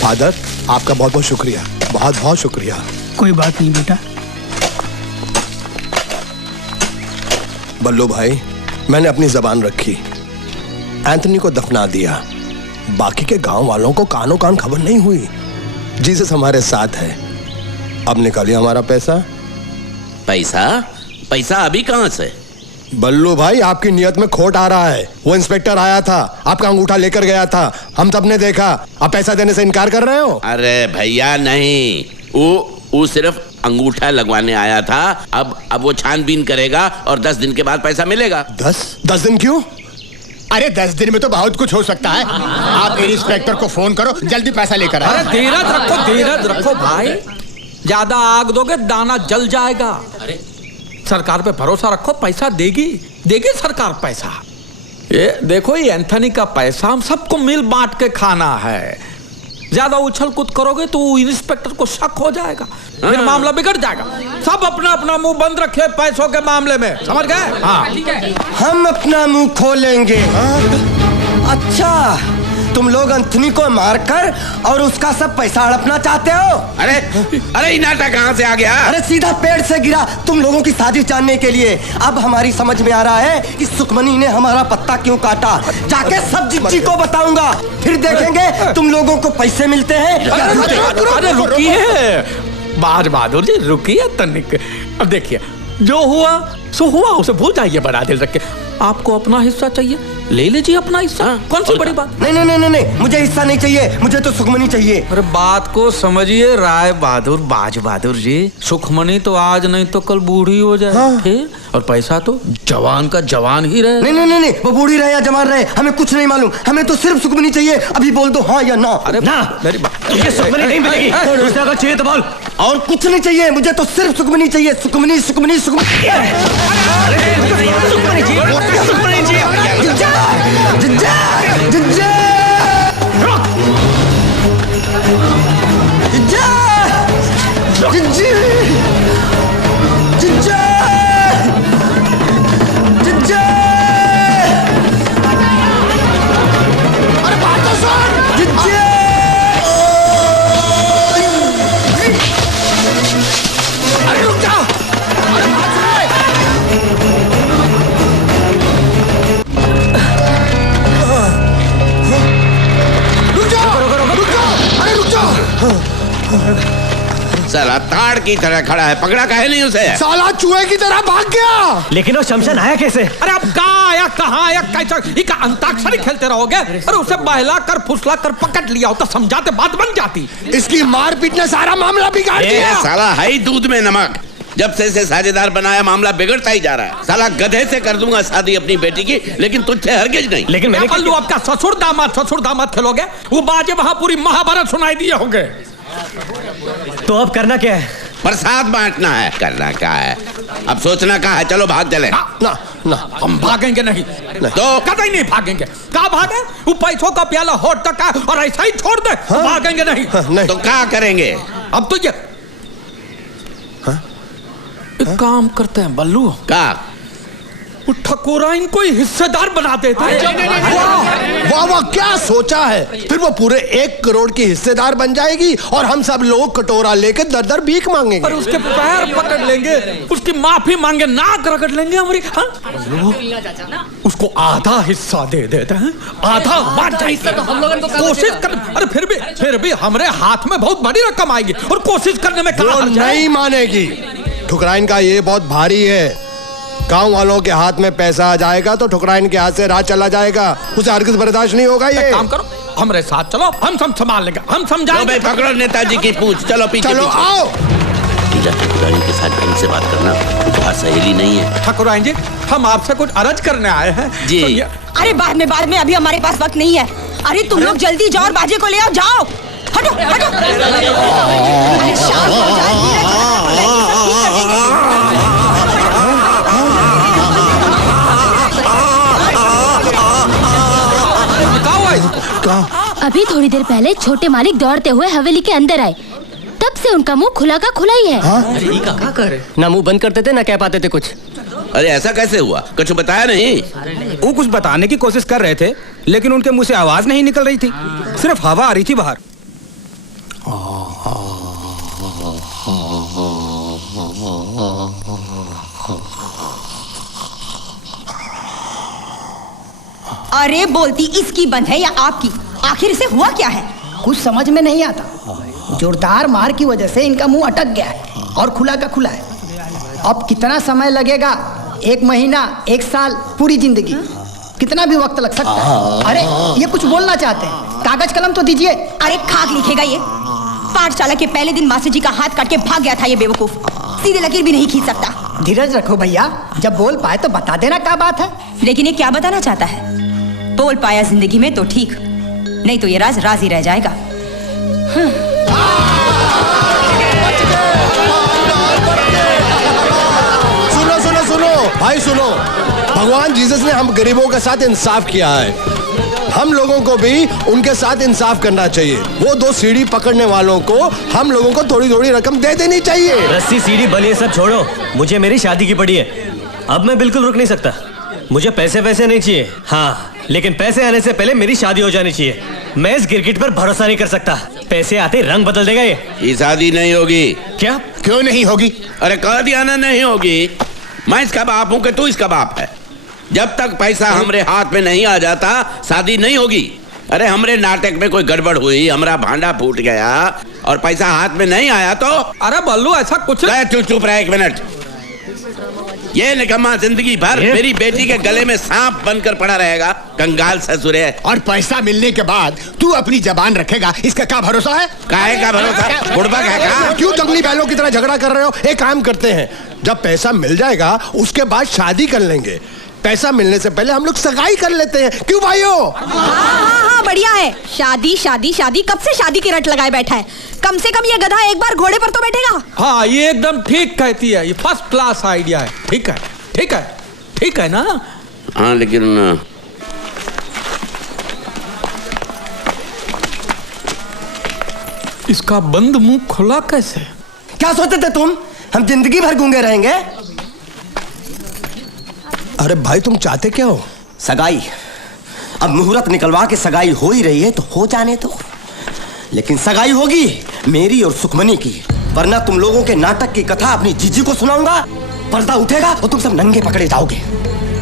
फादर, आपका बहुत बहुत शुक्रिया, बहुत बहुत शुक्रिया। कोई बात नहीं बेटा। बल्लू भाई, मैंने अपनी जबान रखी, एंथनी को दफना दिया। बाकी के गांव वालों को कानों कान खबर नहीं हुई। जीसस हमारे साथ है। अब निकालिए हमारा पैसा। पैसा? पैसा अभी कहाँ से? बल्लू भाई, आपकी नियत में खोट आ रहा है। वो इंस्पेक्टर आया था, आपका अंगूठा लेकर गया था, हम सबने देखा। आप पैसा देने से इनकार कर रहे हो? अरे भैया नहीं, वो सिर्फ अंगूठा लगवाने आया था। अब वो छानबीन करेगा और 10 दिन के बाद पैसा मिलेगा। 10 दिन क्यों? अरे 10 दिन में तो बहुत कुछ हो सकता है। आप इंस्पेक्टर को फोन करो, जल्दी पैसा लेकर आओ। अरे धीरज रखो भाई। ज्यादा आग दोगे दाना जल जाएगा। अरे सरकार पे भरोसा रखो, पैसा देगी सरकार पैसा। ये देखो, ये एंथनी का पैसा हम सबको मिल बांट के खाना है। ज्यादा उछल कूद करोगे तो इंस्पेक्टर को शक हो जाएगा, फिर मामला बिगड़ जाएगा। सब अपना अपना मुंह बंद रखे पैसों के मामले में, समझ गए? हाँ। हम अपना मुंह खोलेंगे। अच्छा, तुम लोग एंथनी को मारकर और उसका सब पैसा हड़पना चाहते हो? अरे ये नाटक कहाँ से आ गया? अरे सीधा पेड़ से गिरा तुम लोगों की साजिश जानने के लिए। अब हमारी समझ में आ रहा है कि सुखमनी ने हमारा पत्ता क्यों काटा। जाके सब जिज्जी को बताऊंगा, फिर देखेंगे तुम लोगों को पैसे मिलते हैं। अरे रुकिए बाज बहादुर जी, रुकिए तनिक। अब देखिए, जो हुआ सो हुआ, उसे भूल जाइए बड़ा दिल रख के। आपको अपना हिस्सा चाहिए, ले लीजिए अपना हिस्सा। कौन सी बड़ी बात? नहीं, मुझे हिस्सा नहीं चाहिए, मुझे तो सुखमनी चाहिए। अरे बात को समझिए राय बहादुर, बाज बहादुर जी। सुखमनी तो आज नहीं तो कल बूढ़ी हो जाए। हाँ। और पैसा तो जवान का जवान ही रहे। नहीं, वो बूढ़ी रहे या जवान रहे, हमें कुछ नहीं मालूम। हमें तो सिर्फ सुखमनी चाहिए। अभी बोल दो हाँ या ना। अरे ना, मेरी बात, ये सुखमनी नहीं मिलेगी। अगर चाहिए तो बोल। और कुछ नहीं चाहिए, मुझे तो सिर्फ सुखमनी चाहिए। सुखमनी। साला ताड़ की तरह खड़ा है, पकड़ा काहे नहीं उसे? साला चूहे की तरह भाग गया। लेकिन वो शमशान आया कैसे? अरे अब कहाँ आया, कहाँ आया, कैसा? ये का अंताक्षरी खेलते रहोगे? अरे उसे बहला कर फुसला कर पकड़ लिया होता, समझाते बात बन जाती। इसकी मारपीट ने सारा मामला बिगाड़ दिया। साला है ही दूध में नमक। जब से इसे साझेदार बनाया मामला बिगड़ता ही जा रहा है। साला गधे से कर दूंगा शादी अपनी बेटी की, लेकिन तुझसे हरगिज नहीं। लेकिन मैंने पल्लू आपका ससुर दामाद खेलोगे? वो बाजे वहां पूरी महाभारत सुनाई दिए होंगे। तो अब करना क्या है? प्रसाद बांटना है। करना क्या है? अब सोचना क्या है? चलो भाग चले। ना ना हम भागेंगे नहीं, तो कतई नहीं भागेंगे। कहाँ भागे? वो पैसों का प्याला होठ तक है और ऐसा ही छोड़ दे। भागेंगे नहीं। नहीं तो क्या करेंगे? अब तो ये एक काम करते हैं बल्लू, का वो ठकुरा इनको हिस्सेदार बना देते हैं। वाह वाह, क्या सोचा है? फिर वो पूरे 1 करोड़ की हिस्सेदार बन जाएगी और हम सब लोग कटोरा लेकर दर दर भीख मांगेंगे। पर उसके पैर पकड़ लेंगे, उसकी माफी मांगे, नाक रगड़ लेंगे हमारी। हाँ? उसको आधा हिस्सा दे देते हैं, आधा बांट जाएगी। कोशिश कर, अरे फिर भी हमारे हाथ में बहुत बड़ी रकम आएगी और कोशिश करने में वो नहीं मानेगी। ठुकराइन का ये बहुत भारी है। गांव वालों के हाथ में पैसा आ जाएगा तो ठुकराइन के हाथ से राज चला जाएगा। उसे हरगिज़ बर्दाश्त नहीं होगा। ये काम करो, हमारे साथ चलो, हम सब संभाल लेंगे, हम समझाएंगे। पकड़ो नेताजी की पूछ, चलो पीछे। चलो आओ। ठकुराइन के साथ ढंग से बात करना, वो सहेली नहीं है। ठकुराइन जी, हम आपसे कुछ अर्ज करने आए हैं जी। तो अरे बाद में, अभी हमारे पास वक्त नहीं है। अरे तुम लोग जल्दी जाओ और बाजे को ले आओ, जाओ। हटो हटो। अरे शाम हो जाए, अभी थोड़ी देर पहले छोटे मालिक दौड़ते हुए हवेली के अंदर आए, तब से उनका मुंह खुला का खुला ही है। अरे क्या करे? ना मुंह बंद करते थे ना कह पाते थे कुछ। अरे ऐसा कैसे हुआ? कुछ बताया नहीं? वो कुछ बताने की कोशिश कर रहे थे, लेकिन उनके मुंह से आवाज नहीं निकल रही थी, सिर्फ हवा आ रही थी बाहर। अरे बोलती इसकी बंद है या आपकी? आखिर इसे हुआ क्या है? कुछ समझ में नहीं आता। जोरदार मार की वजह से इनका मुंह अटक गया है और खुला का खुला है। अब कितना समय लगेगा? 1 महीना, 1 साल, पूरी जिंदगी, कितना भी वक्त लग सकता है। अरे ये कुछ बोलना चाहते हैं, कागज कलम तो दीजिए। अरे खाक लिखेगा ये? पाठशाला के पहले दिन मास्टर जी का हाथ काट के भाग गया था ये बेवकूफ, सीधे लकीर भी नहीं खींच सकता। धीरज रखो भैया, जब बोल पाए तो बता देना क्या बात है। लेकिन ये क्या बताना चाहता है? बोल पाया जिंदगी में तो ठीक, नहीं तो ये राज राज ही रह जाएगा। सुनो सुनो सुनो भाई सुनो, भगवान जीसस ने हम गरीबों के साथ इंसाफ किया है। हम लोगों को भी उनके साथ इंसाफ करना चाहिए। वो 2 सीढ़ी पकड़ने वालों को हम लोगों को थोड़ी थोड़ी रकम दे देनी चाहिए। रस्सी सीढ़ी बलिए सब छोड़ो, मुझे मेरी शादी की पड़ी है। अब मैं बिल्कुल रुक नहीं सकता। मुझे पैसे नहीं चाहिए, हाँ, लेकिन पैसे आने से पहले मेरी शादी हो जानी चाहिए। मैं इस गिरगिट पर भरोसा नहीं कर सकता। पैसे आते रंग बदल देगा ये शादी नहीं होगी। क्या? क्यों नहीं होगी? अरे कह दिया ना नहीं होगी। मैं इसका बाप हूं कि तू इसका बाप है। जब तक पैसा हमरे हाथ में नहीं आ जाता शादी नहीं होगी। अरे हमरे नाटक में कोई गड़बड़ हुई, हमारा भांडा फूट गया और पैसा हाथ में नहीं आया तो? अरे बल्लू ऐसा कुछ नहीं। चुप रहा 1 मिनट। ये निकम्मा जिंदगी भर मेरी बेटी के गले में सांप बनकर पड़ा रहेगा। कंगाल ससुर है। और पैसा मिलने के बाद तू अपनी जबान रखेगा, इसका क्या भरोसा है? काहे का भरोसा? बुड़बक है का? क्यों जंगली बैलों की तरह झगड़ा कर रहे हो? एक काम करते हैं, जब पैसा मिल जाएगा उसके बाद शादी कर लेंगे। पैसा मिलने से पहले हम लोग सगाई कर लेते हैं, क्यों भाइयों? हाँ, बढ़िया है। शादी शादी शादी, कब से शादी की रट लगाए बैठा है। कम से कम ये गधा एक बार घोड़े पर तो बैठेगा। हाँ, ये एकदम ठीक कहती है, ये फर्स्ट क्लास आइडिया है। ठीक है, ठीक है, ठीक है ना? हाँ, लेकिन इसका बंद मुंह खुला कैसे? क्या सोचते थे तुम? हम जिंदगी भर गूंगे रहेंगे? अरे भाई तुम चाहते क्या हो? सगाई। अब मुहूर्त निकलवा के सगाई हो ही रही है तो हो जाने दो। लेकिन सगाई होगी मेरी और सुखमनी की, वरना तुम लोगों के नाटक की कथा अपनी जीजी को सुनाऊंगा, पर्दा उठेगा और तुम सब नंगे पकड़े जाओगे।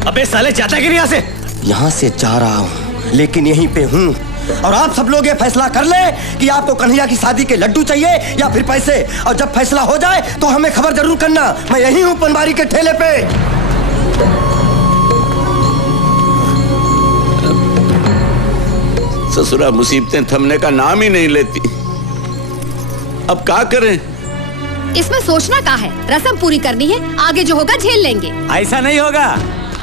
अबे साले जाता कि नहीं यहाँ से? यहाँ से जा रहा हूँ, लेकिन यहीं पे हूँ और आप सब लोग ये फैसला कर ले कि आपको कन्हैया की शादी के लड्डू चाहिए या फिर पैसे। और जब फैसला हो जाए तो हमें खबर जरूर करना। मैं यही हूँ पनवारी के ठेले पे। ससुरा मुसीबतें थमने का नाम ही नहीं लेती। अब क्या करें? इसमें सोचना क्या है, रस्म पूरी करनी है, आगे जो होगा झेल लेंगे। ऐसा नहीं होगा,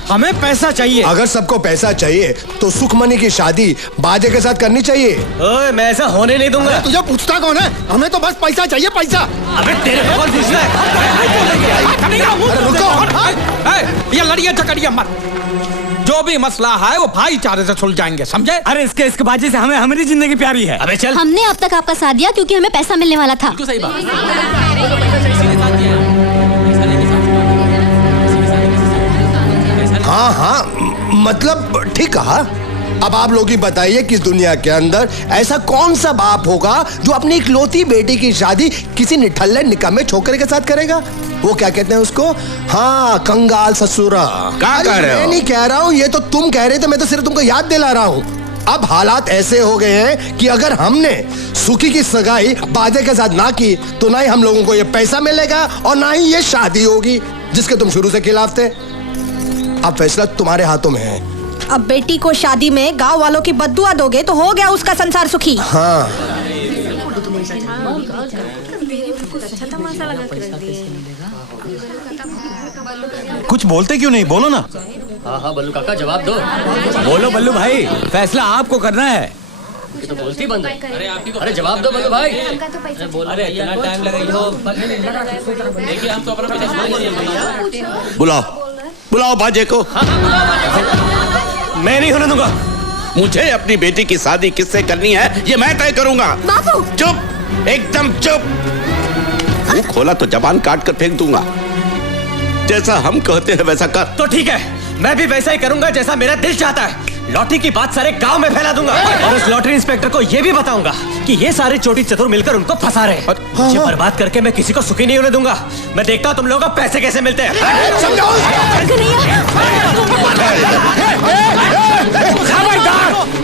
हमें पैसा चाहिए। अगर सबको पैसा चाहिए तो सुखमनी की शादी बाजे के साथ करनी चाहिए। ओए, मैं ऐसा होने नहीं दूंगा। तुझे पूछता कौन है? हमें तो बस पैसा चाहिए, पैसा। अबे तेरे को कौन पूछता है? ये लड़िए झगड़िए मत। जो भी मसला है वो भाईचारे से सुलझाएंगे, समझे? अरे इसके बाजी से हमें हमारी जिंदगी प्यारी है। अबे चल। हमने अब तक आपका साथ दिया क्योंकि हमें पैसा मिलने वाला था। सही बात। हाँ हाँ, मतलब ठीक कहा। अब आप लोग ही बताइए कि इस दुनिया के अंदर ऐसा कौन सा बाप होगा जो अपनी इकलौती बेटी की शादी किसी निठल्ले निकम्मे छोकरे के साथ करेगा? वो क्या कहते हैं उसको? हाँ, कंगाल ससुरा। क्या कह रहे हो? मैं नहीं कह रहा हूँ, ये तो तुम कह रहे थे, मैं तो सिर्फ तुमको याद दिला रहा हूँ। अब हालात ऐसे हो गए हैं कि अगर हमने सुखी की सगाई बाजे के साथ ना की तो ना ही हम लोगों को ये पैसा मिलेगा और ना ही ये शादी होगी जिसके तुम शुरू से खिलाफ थे। अब फैसला तुम्हारे हाथों में है। अब बेटी को शादी में गांव वालों की बद्दुआ दोगे तो हो गया उसका संसार सुखी। हाँ। कुछ बोलते क्यों नहीं? बोलो ना। हाँ बल्लू काका जवाब दो। बोलो बल्लू भाई, फैसला आपको करना है। ये तो बोलती बंद है। अरे जवाब दो बल्लू भाई। अरे इतना टाइम लगेगा। देखिए हम तो अपना बुलाओ बुलाओ बाजे को। मैं नहीं होने दूंगा। मुझे अपनी बेटी की शादी किससे करनी है ये मैं तय करूंगा। बाबू चुप, एकदम चुप। मुंह खोला तो जबान काट कर फेंक दूंगा। जैसा हम कहते हैं वैसा कर। तो ठीक है, मैं भी वैसा ही करूंगा जैसा मेरा दिल चाहता है। लॉटरी की बात सारे गांव में फैला दूंगा और उस लॉटरी इंस्पेक्टर को ये भी बताऊंगा कि ये सारे चोटी चतुर मिलकर उनको फंसा रहे हैं। मुझे बर्बाद करके मैं किसी को सुखी नहीं होने दूंगा। मैं देखता हूं तुम लोगों को पैसे कैसे मिलते हैं।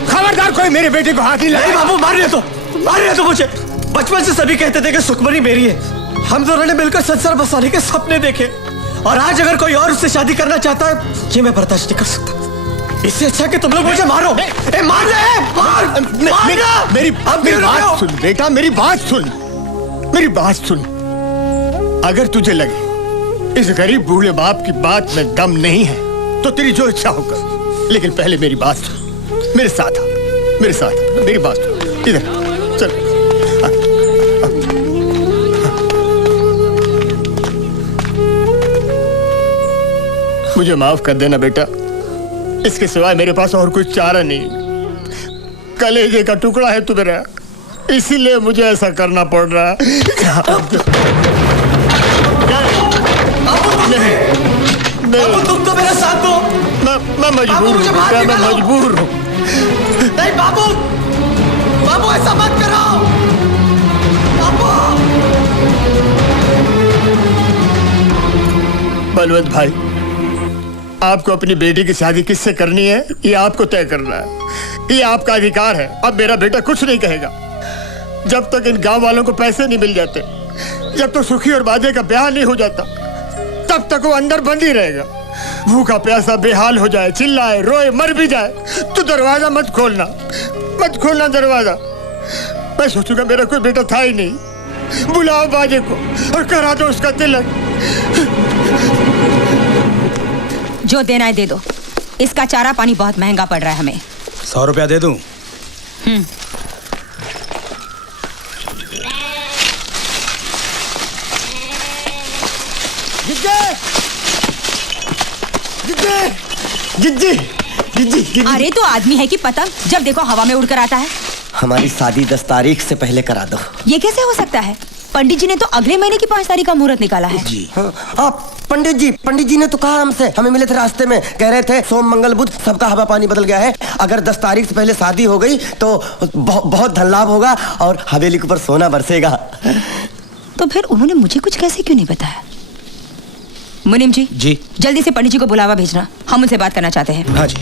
खबरदार, कोई मेरे बेटे को हाथ नहीं लगाए। बाबू मार रहे तो मुझे। बचपन से सभी कहते थे कि सुखमनी मेरी है। हम दोनों ने मिलकर संसार बसाने के सपने देखे और आज अगर कोई और उससे शादी करना चाहता है ये मैं बर्दाश्त नहीं कर सकता। इससे अच्छा कि तुम लोग मुझे मारो। मार मेरी बात सुन बेटा, मेरी बात सुन। अगर तुझे लगे इस गरीब बूढ़े बाप की बात में दम नहीं है तो तेरी जो इच्छा होकर, लेकिन पहले मेरी बात सुन। मेरे साथ मेरी बात सुन। इधर चल। मुझे माफ कर देना बेटा, इसके सिवाय मेरे पास और कुछ चारा नहीं। कलेजे का टुकड़ा है तू मेरा, इसीलिए मुझे ऐसा करना पड़ रहा है। नहीं, तुम तो मेरा साथ दो। मैं मजबूर हूँ बेटा, मैं मजबूर हूँ। नहीं बाबू ऐसा मत करो। बलवंत भाई, आपको अपनी बेटी की शादी किससे करनी है ये आपको तय करना है। ये आपका अधिकार है। अब मेरा बेटा कुछ नहीं कहेगा जब तक इन गांव वालों को पैसे नहीं मिल जाते, जब तक सुखी और बाजे का ब्याह नहीं हो जाता, तब तक वो अंदर बंद ही रहेगा। भूखा प्यासा बेहाल हो जाए, चिल्लाए, रोए, मर भी जाए तो दरवाजा मत खोलना दरवाजा। मैं सोचूंगा मेरा कोई बेटा था ही नहीं। बुलाओ बाजे को और करा दो उसका तिलक। जो देना है दे दो। इसका चारा पानी बहुत महंगा पड़ रहा है हमें। 100 रुपया दे दूं? जिज्जी। अरे तो आदमी है कि पतंग, जब देखो हवा में उड़कर आता है। हमारी शादी 10 तारीख से पहले करा दो। ये कैसे हो सकता है? पंडित जी ने तो अगले महीने की 5 तारीख का मुहूर्त निकाला है। जी हाँ, पंडित जी ने तो कहा हमसे, हमें मिले थे रास्ते में, कह रहे थे सोम मंगल बुध सबका हवा पानी बदल गया है। अगर 10 तारीख से पहले शादी हो गई तो बहुत धन लाभ होगा और हवेली के ऊपर सोना बरसेगा। तो फिर उन्होंने मुझे कुछ कैसे क्यों नहीं बताया? मुनीम जी जल्दी से पंडित जी को बुलावा भेजना, हम उनसे बात करना चाहते हैं। हाँ जी।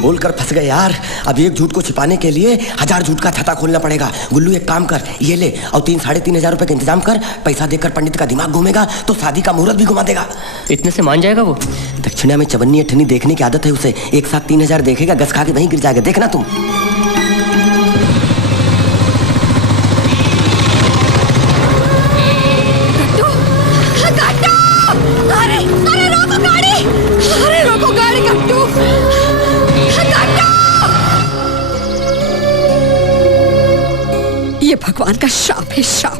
बोलकर फंस गए यार। अब एक झूठ को छिपाने के लिए 1000 झूठ का छत्ता खोलना पड़ेगा। गुल्लू एक काम कर, ये ले और 3-3.5 रुपए का इंतजाम कर। पैसा देकर पंडित का दिमाग घूमेगा तो शादी का मुहूर्त भी घुमा देगा। इतने से मान जाएगा वो? दक्षिणा में चवन्नी अठन्नी देखने की आदत है उसे। एक साथ 3000 देखेगा, गस खा के वहीं गिर जाएगा, देखना तुम। ये भगवान का श्राप है, श्राप।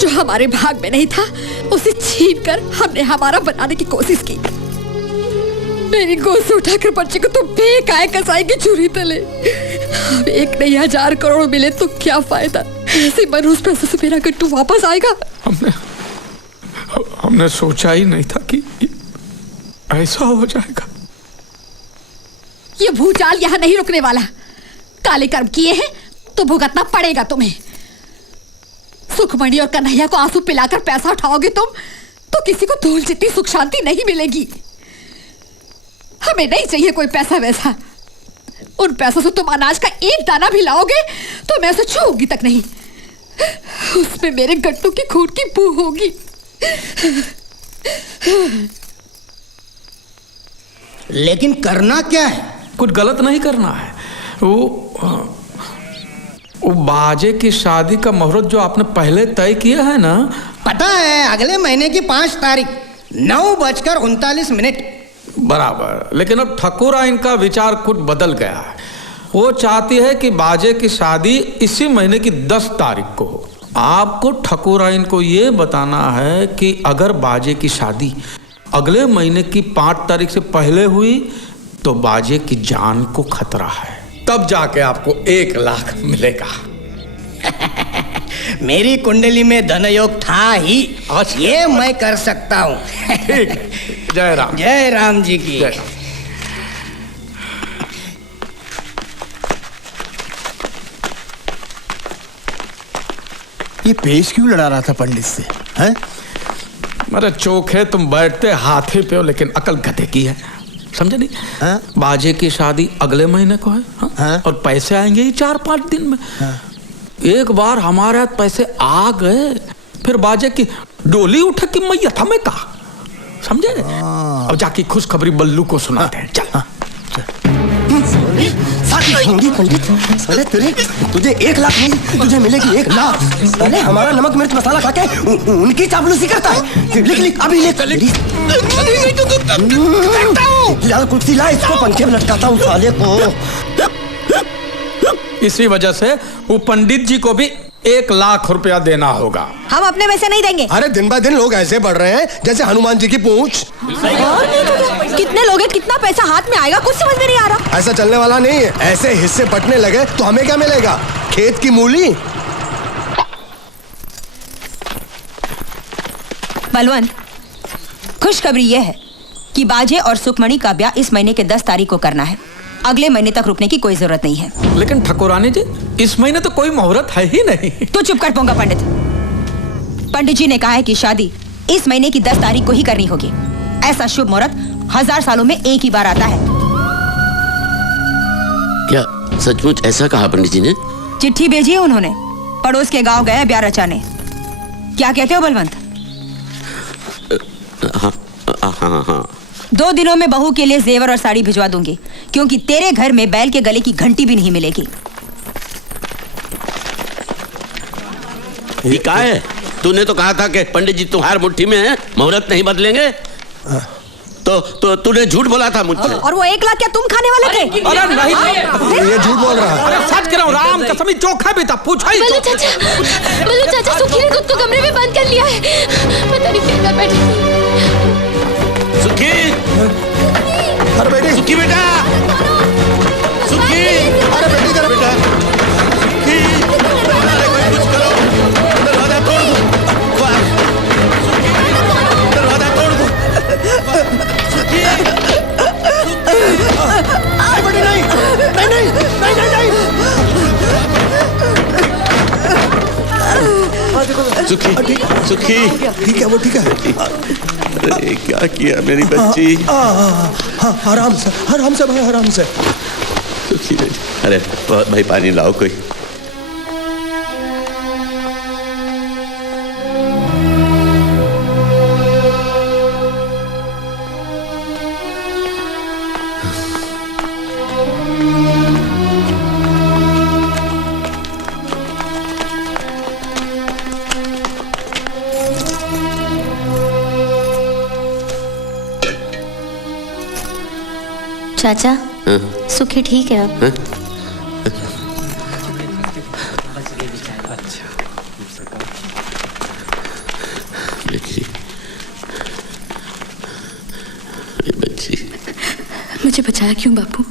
जो हमारे भाग में नहीं था उसे छीनकर हमने हमारा बनाने की कोशिश की। मेरी गोद से उठाकर बच्चे को तो बेकाय कसाई की छुरी तले। अब 1 नहीं 1000 करोड़ मिले तो क्या फायदा? ऐसे मनुष्य पैसे से मेरा गट्टू वापस आएगा। हमने सोचा ही नहीं था कि ऐसा हो जाएगा। ये भूचाल यहाँ नहीं रुकने वाला। काले कर्म किए हैं तो भुगतना पड़ेगा तुम्हें। सुखमणि और कन्हैया को आंसू पिलाकर पैसा उठाओगे तुम तो किसी को धूल जितनी सुख शांति नहीं मिलेगी। हमें नहीं चाहिए कोई पैसा वैसा। उन पैसों से तुम अनाज का एक दाना भी लाओगे तो मैं उसे छूऊंगी तक नहीं। उसमें मेरे गट्टू की खून की बू होगी। लेकिन करना क्या है? कुछ गलत नहीं करना है। वो बाजे की शादी का मुहूर्त जो आपने पहले तय किया है ना, पता है अगले महीने की 5 तारीख 9:39। बराबर। लेकिन अब ठकुरा इनका विचार कुछ बदल गया है। वो चाहती है कि बाजे की शादी इसी महीने की 10 तारीख को हो। आपको ठकुरा इनको ये बताना है कि अगर बाजे की शादी अगले महीने की 5 तारीख से पहले हुई तो बाजे की जान को खतरा है। तब जाके आपको 1 लाख मिलेगा। मेरी कुंडली में धनयोग था ही, ये मैं कर सकता हूँ। ठीक। जय राम। जय राम जी की। जय राम। ये पेश क्यों लड़ा रहा था पंडित से? हैं? मेरे चोखे तुम बैठते हाथी पे हो लेकिन अकल गधे की है, समझे नहीं? हाँ? बाजे की शादी अगले महीने को है। हाँ? और पैसे आएंगे ही 4-5 दिन में। हाँ? एक बार हमारे हाथ पैसे आ गए फिर बाजे की डोली उठे कि मैया था मैं कहा, समझे? अब जाके खुशखबरी बल्लू को सुनाते हैं। चल। पंडित साले तुझे 1 लाख नहीं, तुझे मिलेगी 1 लाख। साले हमारा नमक मिर्च मसाला खा के उनकी चापलूसी करता है। लिख अभी लिख। यार कुर्सी ला, इसको पंखे में लटकाता हूँ साले को। इसी वजह से वो पंडित जी को भी 1 लाख रुपया देना होगा। हम अपने में से नहीं देंगे। अरे दिन ब दिन लोग ऐसे बढ़ रहे हैं जैसे हनुमान जी की पूंछ। कितने लोग हैं, कितना पैसा हाथ में आएगा, कुछ समझ में नहीं आ रहा। ऐसा चलने वाला नहीं है। ऐसे हिस्से बंटने लगे तो हमें क्या मिलेगा? खेत की मूली। बलवंत, खुशखबरी यह है कि बाजे और सुखमणि का ब्याह इस महीने के 10 तारीख को करना है। अगले महीने तक रुकने की कोई जरूरत नहीं है। लेकिन ठकुरानी जी, इस महीने तो कोई मुहूर्त है ही नहीं। तू चुप कर पोंगा पंडित। पंडित जी ने कहा है कि शादी इस महीने की 10 तारीख को ही करनी होगी। ऐसा शुभ मुहूर्त 1000 सालों में एक ही बार आता है। क्या सचमुच ऐसा कहा पंडित जी ने? चिट्ठी भेजी है उन्होंने। पड़ोस के गांव गए ब्याह रचाने। क्या कहते हो बलवंत? हाँ। 2 दिनों में बहू के लिए जेवर और साड़ी भिजवा दूंगी, क्योंकि तेरे घर में बैल के गले की घंटी भी नहीं मिलेगी। ये क्या है? तूने तो कहा था कि पंडित जी तुम्हारी मुट्ठी में है, मुहूर्त नहीं बदलेंगे। तो तूने झूठ बोला था मुझसे। और वो 1 लाख क्या तुम खाने वाले थे? अरे नहीं, ये झूठ बोल रहा है। अरे सच कह रहा हूँ, राम कसम चोखा भी था। पूछा ही बल्लू चाचा सुखी ने खुद को कमरे में बंद कर लिया है। पता नहीं क्या कर बैठी। सुखी, अरे बेटी, सुखी बेटा, सुखी, अरे बेटी जरा बेटा, सुखी, कुछ करो, दरवाजा तोड़ दो, सुखी, दरवाजा तोड़ दो, सुखी, बेटी नहीं। सुखी, सुखी, ठीक है, वो ठीक है। अरे क्या किया मेरी बच्ची? आराम से भाई, आराम से। अरे भाई पानी लाओ कोई। चाचा, सुखी ठीक है अब? मुझे बचाया क्यों बापू?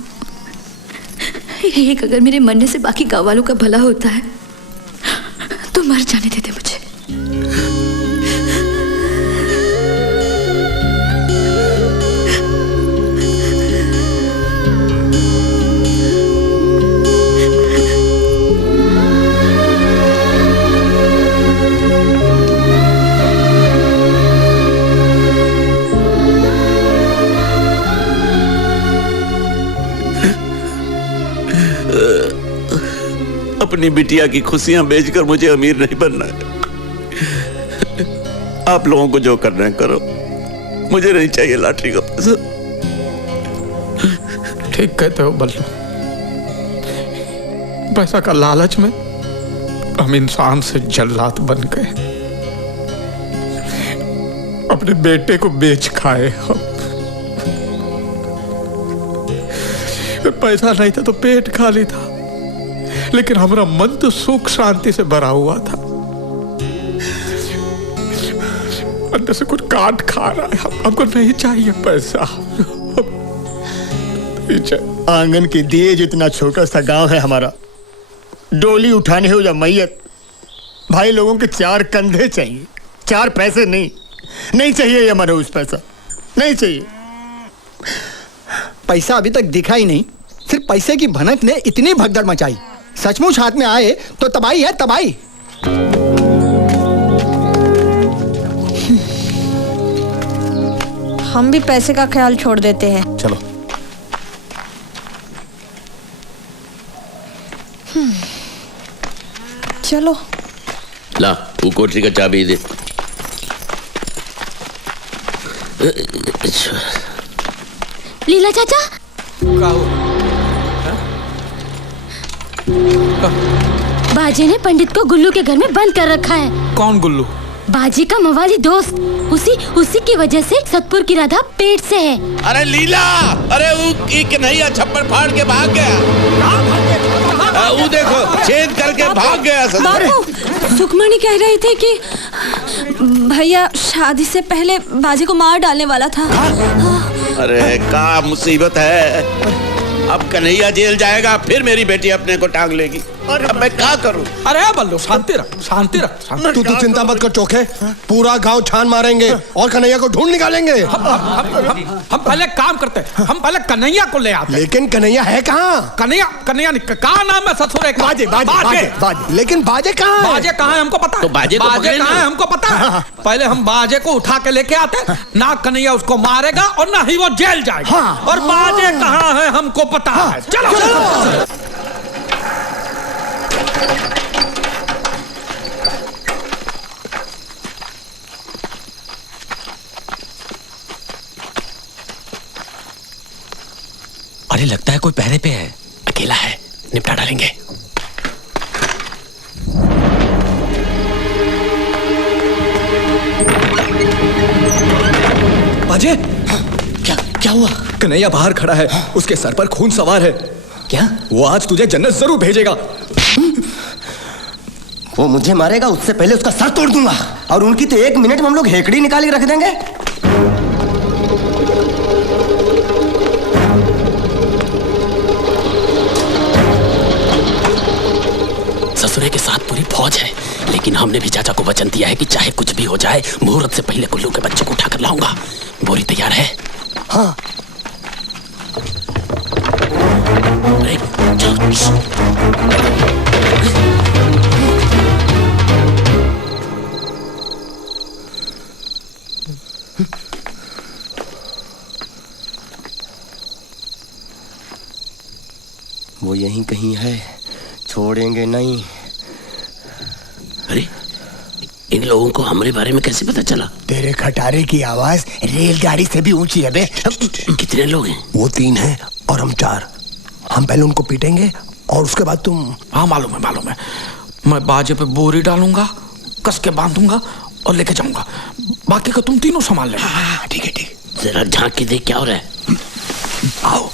एक अगर मेरे मरने से बाकी गांव वालों का भला होता है तो मर जाने देते मुझे। अपनी बिटिया की खुशियां बेचकर मुझे अमीर नहीं बनना है। आप लोगों को जो करना है करो, मुझे नहीं चाहिए लॉटरी का पैसा। ठीक कहते हो बल्लू, पैसा का लालच में हम इंसान से जल्लाद बन गए, अपने बेटे को बेच खाए हम। पैसा नहीं था तो पेट खाली था, लेकिन हमारा मन तो सुख शांति से भरा हुआ था। अंदर से कुछ काट खा रहा है। हमको नहीं चाहिए पैसा। आंगन के दिए जितना छोटा सा गांव है हमारा, डोली उठाने हो या मैयत, भाई लोगों के 4 कंधे चाहिए, 4 पैसे नहीं चाहिए। ये मनोज पैसा नहीं चाहिए। पैसा अभी तक दिखा ही नहीं, सिर्फ पैसे की भनक ने इतनी भगदड़ मचाई। सचमुच हाथ में आए तो तबाही है तबाही। हम भी पैसे का ख्याल छोड़ देते हैं। चलो। चलो। ला वो कोठरी का चाबी दे। लीला चाचा, बाजे ने पंडित को गुल्लू के घर में बंद कर रखा है। कौन गुल्लू? बाजी का मवाली दोस्त। उसी की वजह से सतपुर की राधा पेट से है। अरे लीला, अरे वो कन्हैया छप्पर फाड़ के भाग गया। वो देखो छेद करके भाग गया। बापू, सुखमणि कह रही थी कि भैया शादी से पहले बाजी को मार डालने वाला था। अरे क्या मुसीबत है। अब कन्हैया जेल जाएगा, फिर मेरी बेटी अपने को टांग लेगी। अब मैं क्या करूं? अरे बल्लू शांति रख, शांति रख। तू चिंता मत कर चोखे, पूरा गांव छान मारेंगे और कन्हैया को ढूंढ निकालेंगे। हम पहले काम करते हैं, हम पहले कन्हैया को ले आते। लेकिन कन्हैया है कहाँ? कन्हैया कहाँ नाम है ससुर? बाजे। लेकिन बाजे कहाँ है? बाजे कहाँ है हमको पता है। तो बाजे कहाँ है हमको पता है। पहले हम बाजे को उठा के लेके आते, ना कन्हैया उसको मारेगा और ना ही वो जेल जाएगा। और बाजे कहाँ है हमको पता है। चलो। अरे लगता है कोई पहरे पे है, अकेला है, निपटा डालेंगे। बाजे, क्या हुआ? कन्हैया बाहर खड़ा है, उसके सर पर खून सवार है। क्या? वो आज तुझे जन्नत जरूर भेजेगा। वो मुझे मारेगा, उससे पहले उसका सर तोड़ दूंगा। और उनकी तो 1 मिनट में हम लोग हेकड़ी निकाल के रख देंगे। ससुरे के साथ पूरी फौज है, लेकिन हमने भी चाचा को वचन दिया है कि चाहे कुछ भी हो जाए, मुहूर्त से पहले गुल्लू के बच्चे को उठाकर लाऊंगा। बोरी तैयार है? हाँ। वो यहीं कहीं है, छोड़ेंगे नहीं। अरे इन लोगों को हमारे बारे में कैसे पता चला? तेरे खटारे की आवाज रेलगाड़ी से भी ऊंची है बे। कितने लोग हैं? वो 3 हैं और हम 4। हम पहले उनको पीटेंगे और उसके बाद तुम। हाँ मालूम है। मैं बाजे पे बोरी डालूंगा, कस के बांधूंगा और लेके जाऊंगा। बाकी का तुम तीनों संभाल लेना। हाँ ठीक है। जरा झांक के देख क्या हो रहा है। आओ।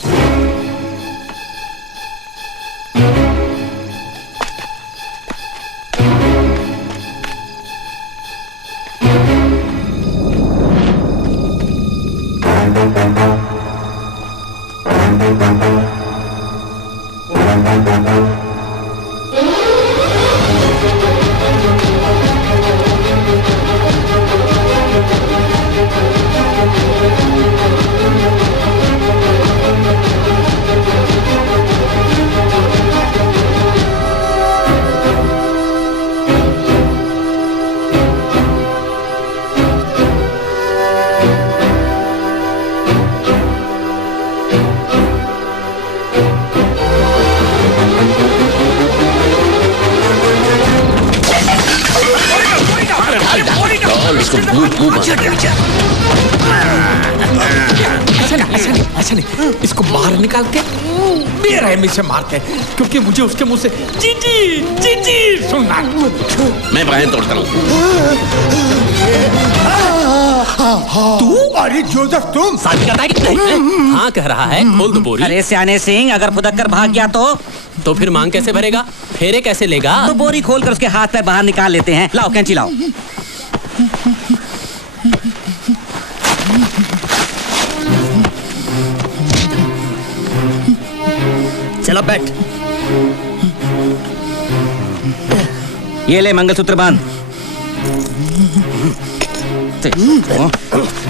ऐसा नहीं, इसको बाहर निकाल के बेरहमी से मारते हैं, क्योंकि मुझे उसके मुंह से जी सुनना। मैं बाहें तोड़ता हूँ। तू? अरे जोसेफ तुम? शादी करता है कि नहीं? हाँ कह रहा है, खोल दो बोरी। अरे सियाने सिंह, अगर फुदक कर भाग गया तो फिर मांग कैसे भरेगा? फेरे कैसे लेगा? तो बोरी खोल कर उसके हाथ पैर बाहर निकाल लेते हैं। लाओ कैंची लाओ। चलो बैठ। ये ले मंगलसूत्र बांध।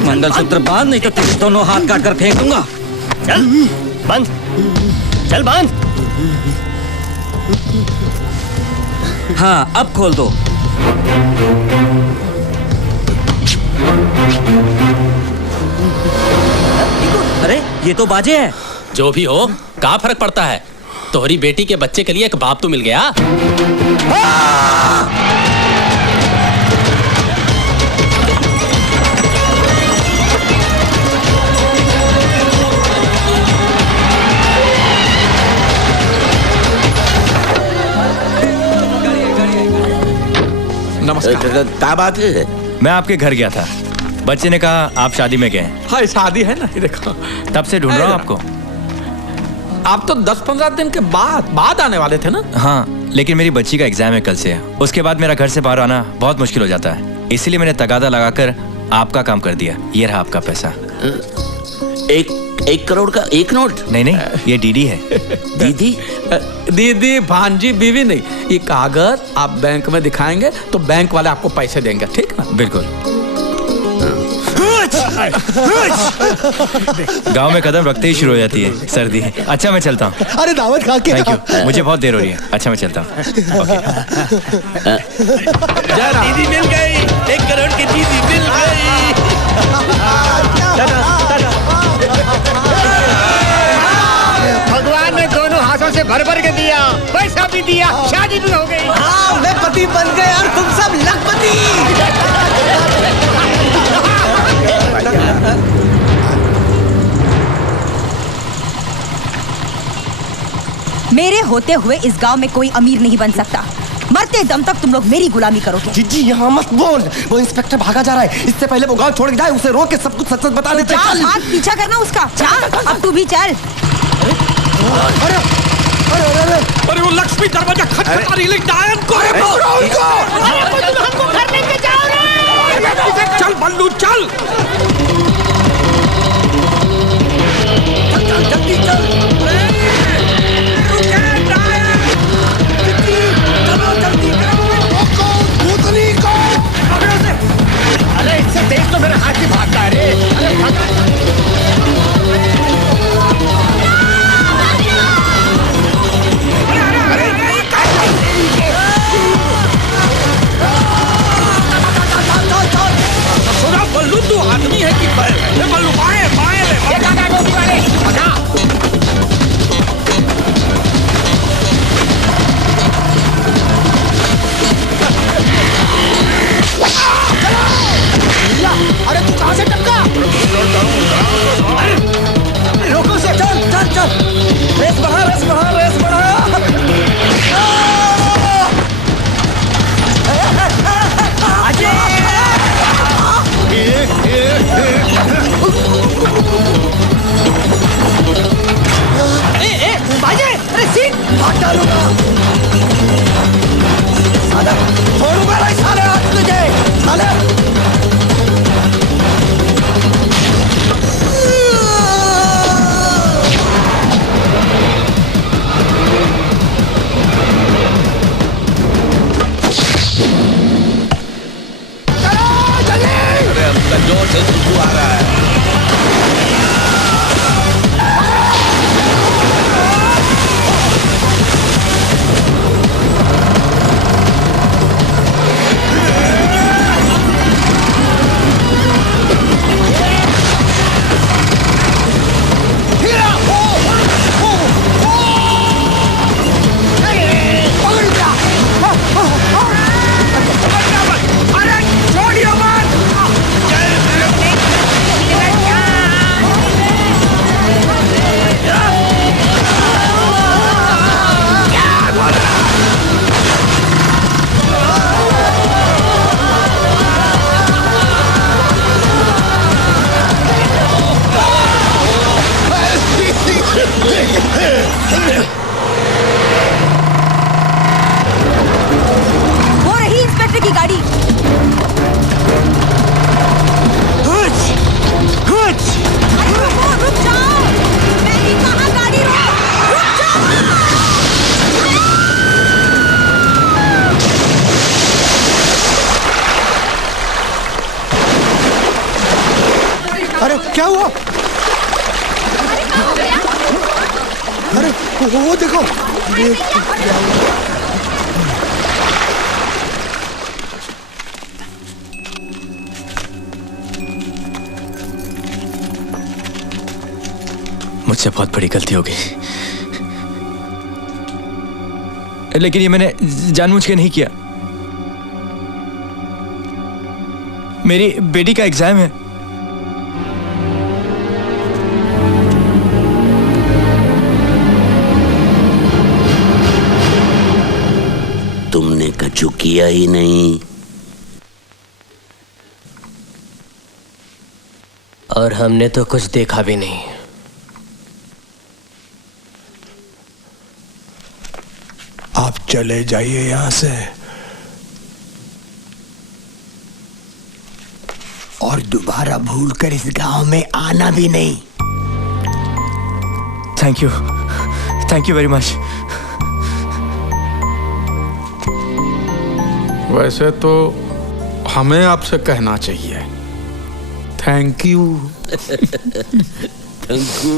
मंगलसूत्र बांध, नहीं तो तेरे दोनों हाथ काट कर फेंक दूंगा। चल बांध, चल बांध। हाँ अब खोल दो। अरे ये तो बाजे है। जो भी हो, क्या फर्क पड़ता है? तोहरी बेटी के बच्चे के लिए एक बाप तो मिल गया। नमस्कार। क्या बात है? मैं आपके घर गया था, बच्चे ने कहा आप शादी में गए। हाँ शादी है ना, देखो तब से ढूंढ रहा हूँ आपको। आप तो 10-15 दिन के बाद आने वाले थे ना? हाँ, लेकिन मेरी बच्ची का एग्जाम है कल से। उसके बाद मेरा घर से बाहर आना बहुत मुश्किल हो जाता है, इसलिए मैंने तगादा लगाकर आपका काम कर दिया। ये रहा आपका पैसा। 1 करोड़ का 1 नोट? नहीं, ये डीडी है। दीदी भांजी बीवी नहीं, ये कागज आप बैंक में दिखाएंगे तो बैंक वाले आपको पैसे देंगे, ठीक ना? बिल्कुल। गांव में कदम रखते ही शुरू हो जाती है सर्दी। अच्छा मैं चलता हूँ। अरे दावत खा के। थैंक यू, मुझे बहुत देर हो रही है। अच्छा मैं चलता हूँ। दीदी मिल गई, 1 करोड़ की दीदी मिल गई। भगवान ने दोनों हाथों से भर भर के दिया, पैसा भी दिया, शादी भी हो गई। हाँ मैं पति बन गए और तुम सब लखपति। मेरे होते हुए इस गांव में कोई अमीर नहीं बन सकता। मरते दम तक तुम लोग मेरी गुलामी करोगे। जीजी यहाँ मत बोल, वो इंस्पेक्टर भागा जा रहा है। इससे पहले वो गांव छोड़ के जाए, उसे रोक के सब कुछ सच सच बता देते। चल भाग, पीछा करना उसका। चल अब तू भी चल। अरे वो लक्ष्मी दरवाजा खटखटा रही है, डायन को है वो। अरे तुम हमको घर लेके जाओ रे। चल बल्लू चल। जल्दी चल। अरे इससे तेज तो मेरे हाथ ही भागता है रे। बल्लू तू आदमी है कि बैल है? वो रही इंस्पेक्टर की गाड़ी। अरे रुक जाओ, मैंने कहा गाड़ी रुक जाओ। अरे क्या हुआ? अरे वो देखो, मुझसे बहुत बड़ी गलती हो गई, लेकिन ये मैंने जानबूझ के नहीं किया। मेरी बेटी का एग्जाम है। तुमने कछु किया ही नहीं। और हमने तो कुछ देखा भी नहीं। आप चले जाइए यहां से और दोबारा भूलकर इस गांव में आना भी नहीं। Thank you very much. वैसे तो हमें आपसे कहना चाहिए थैंक यू। Thank you.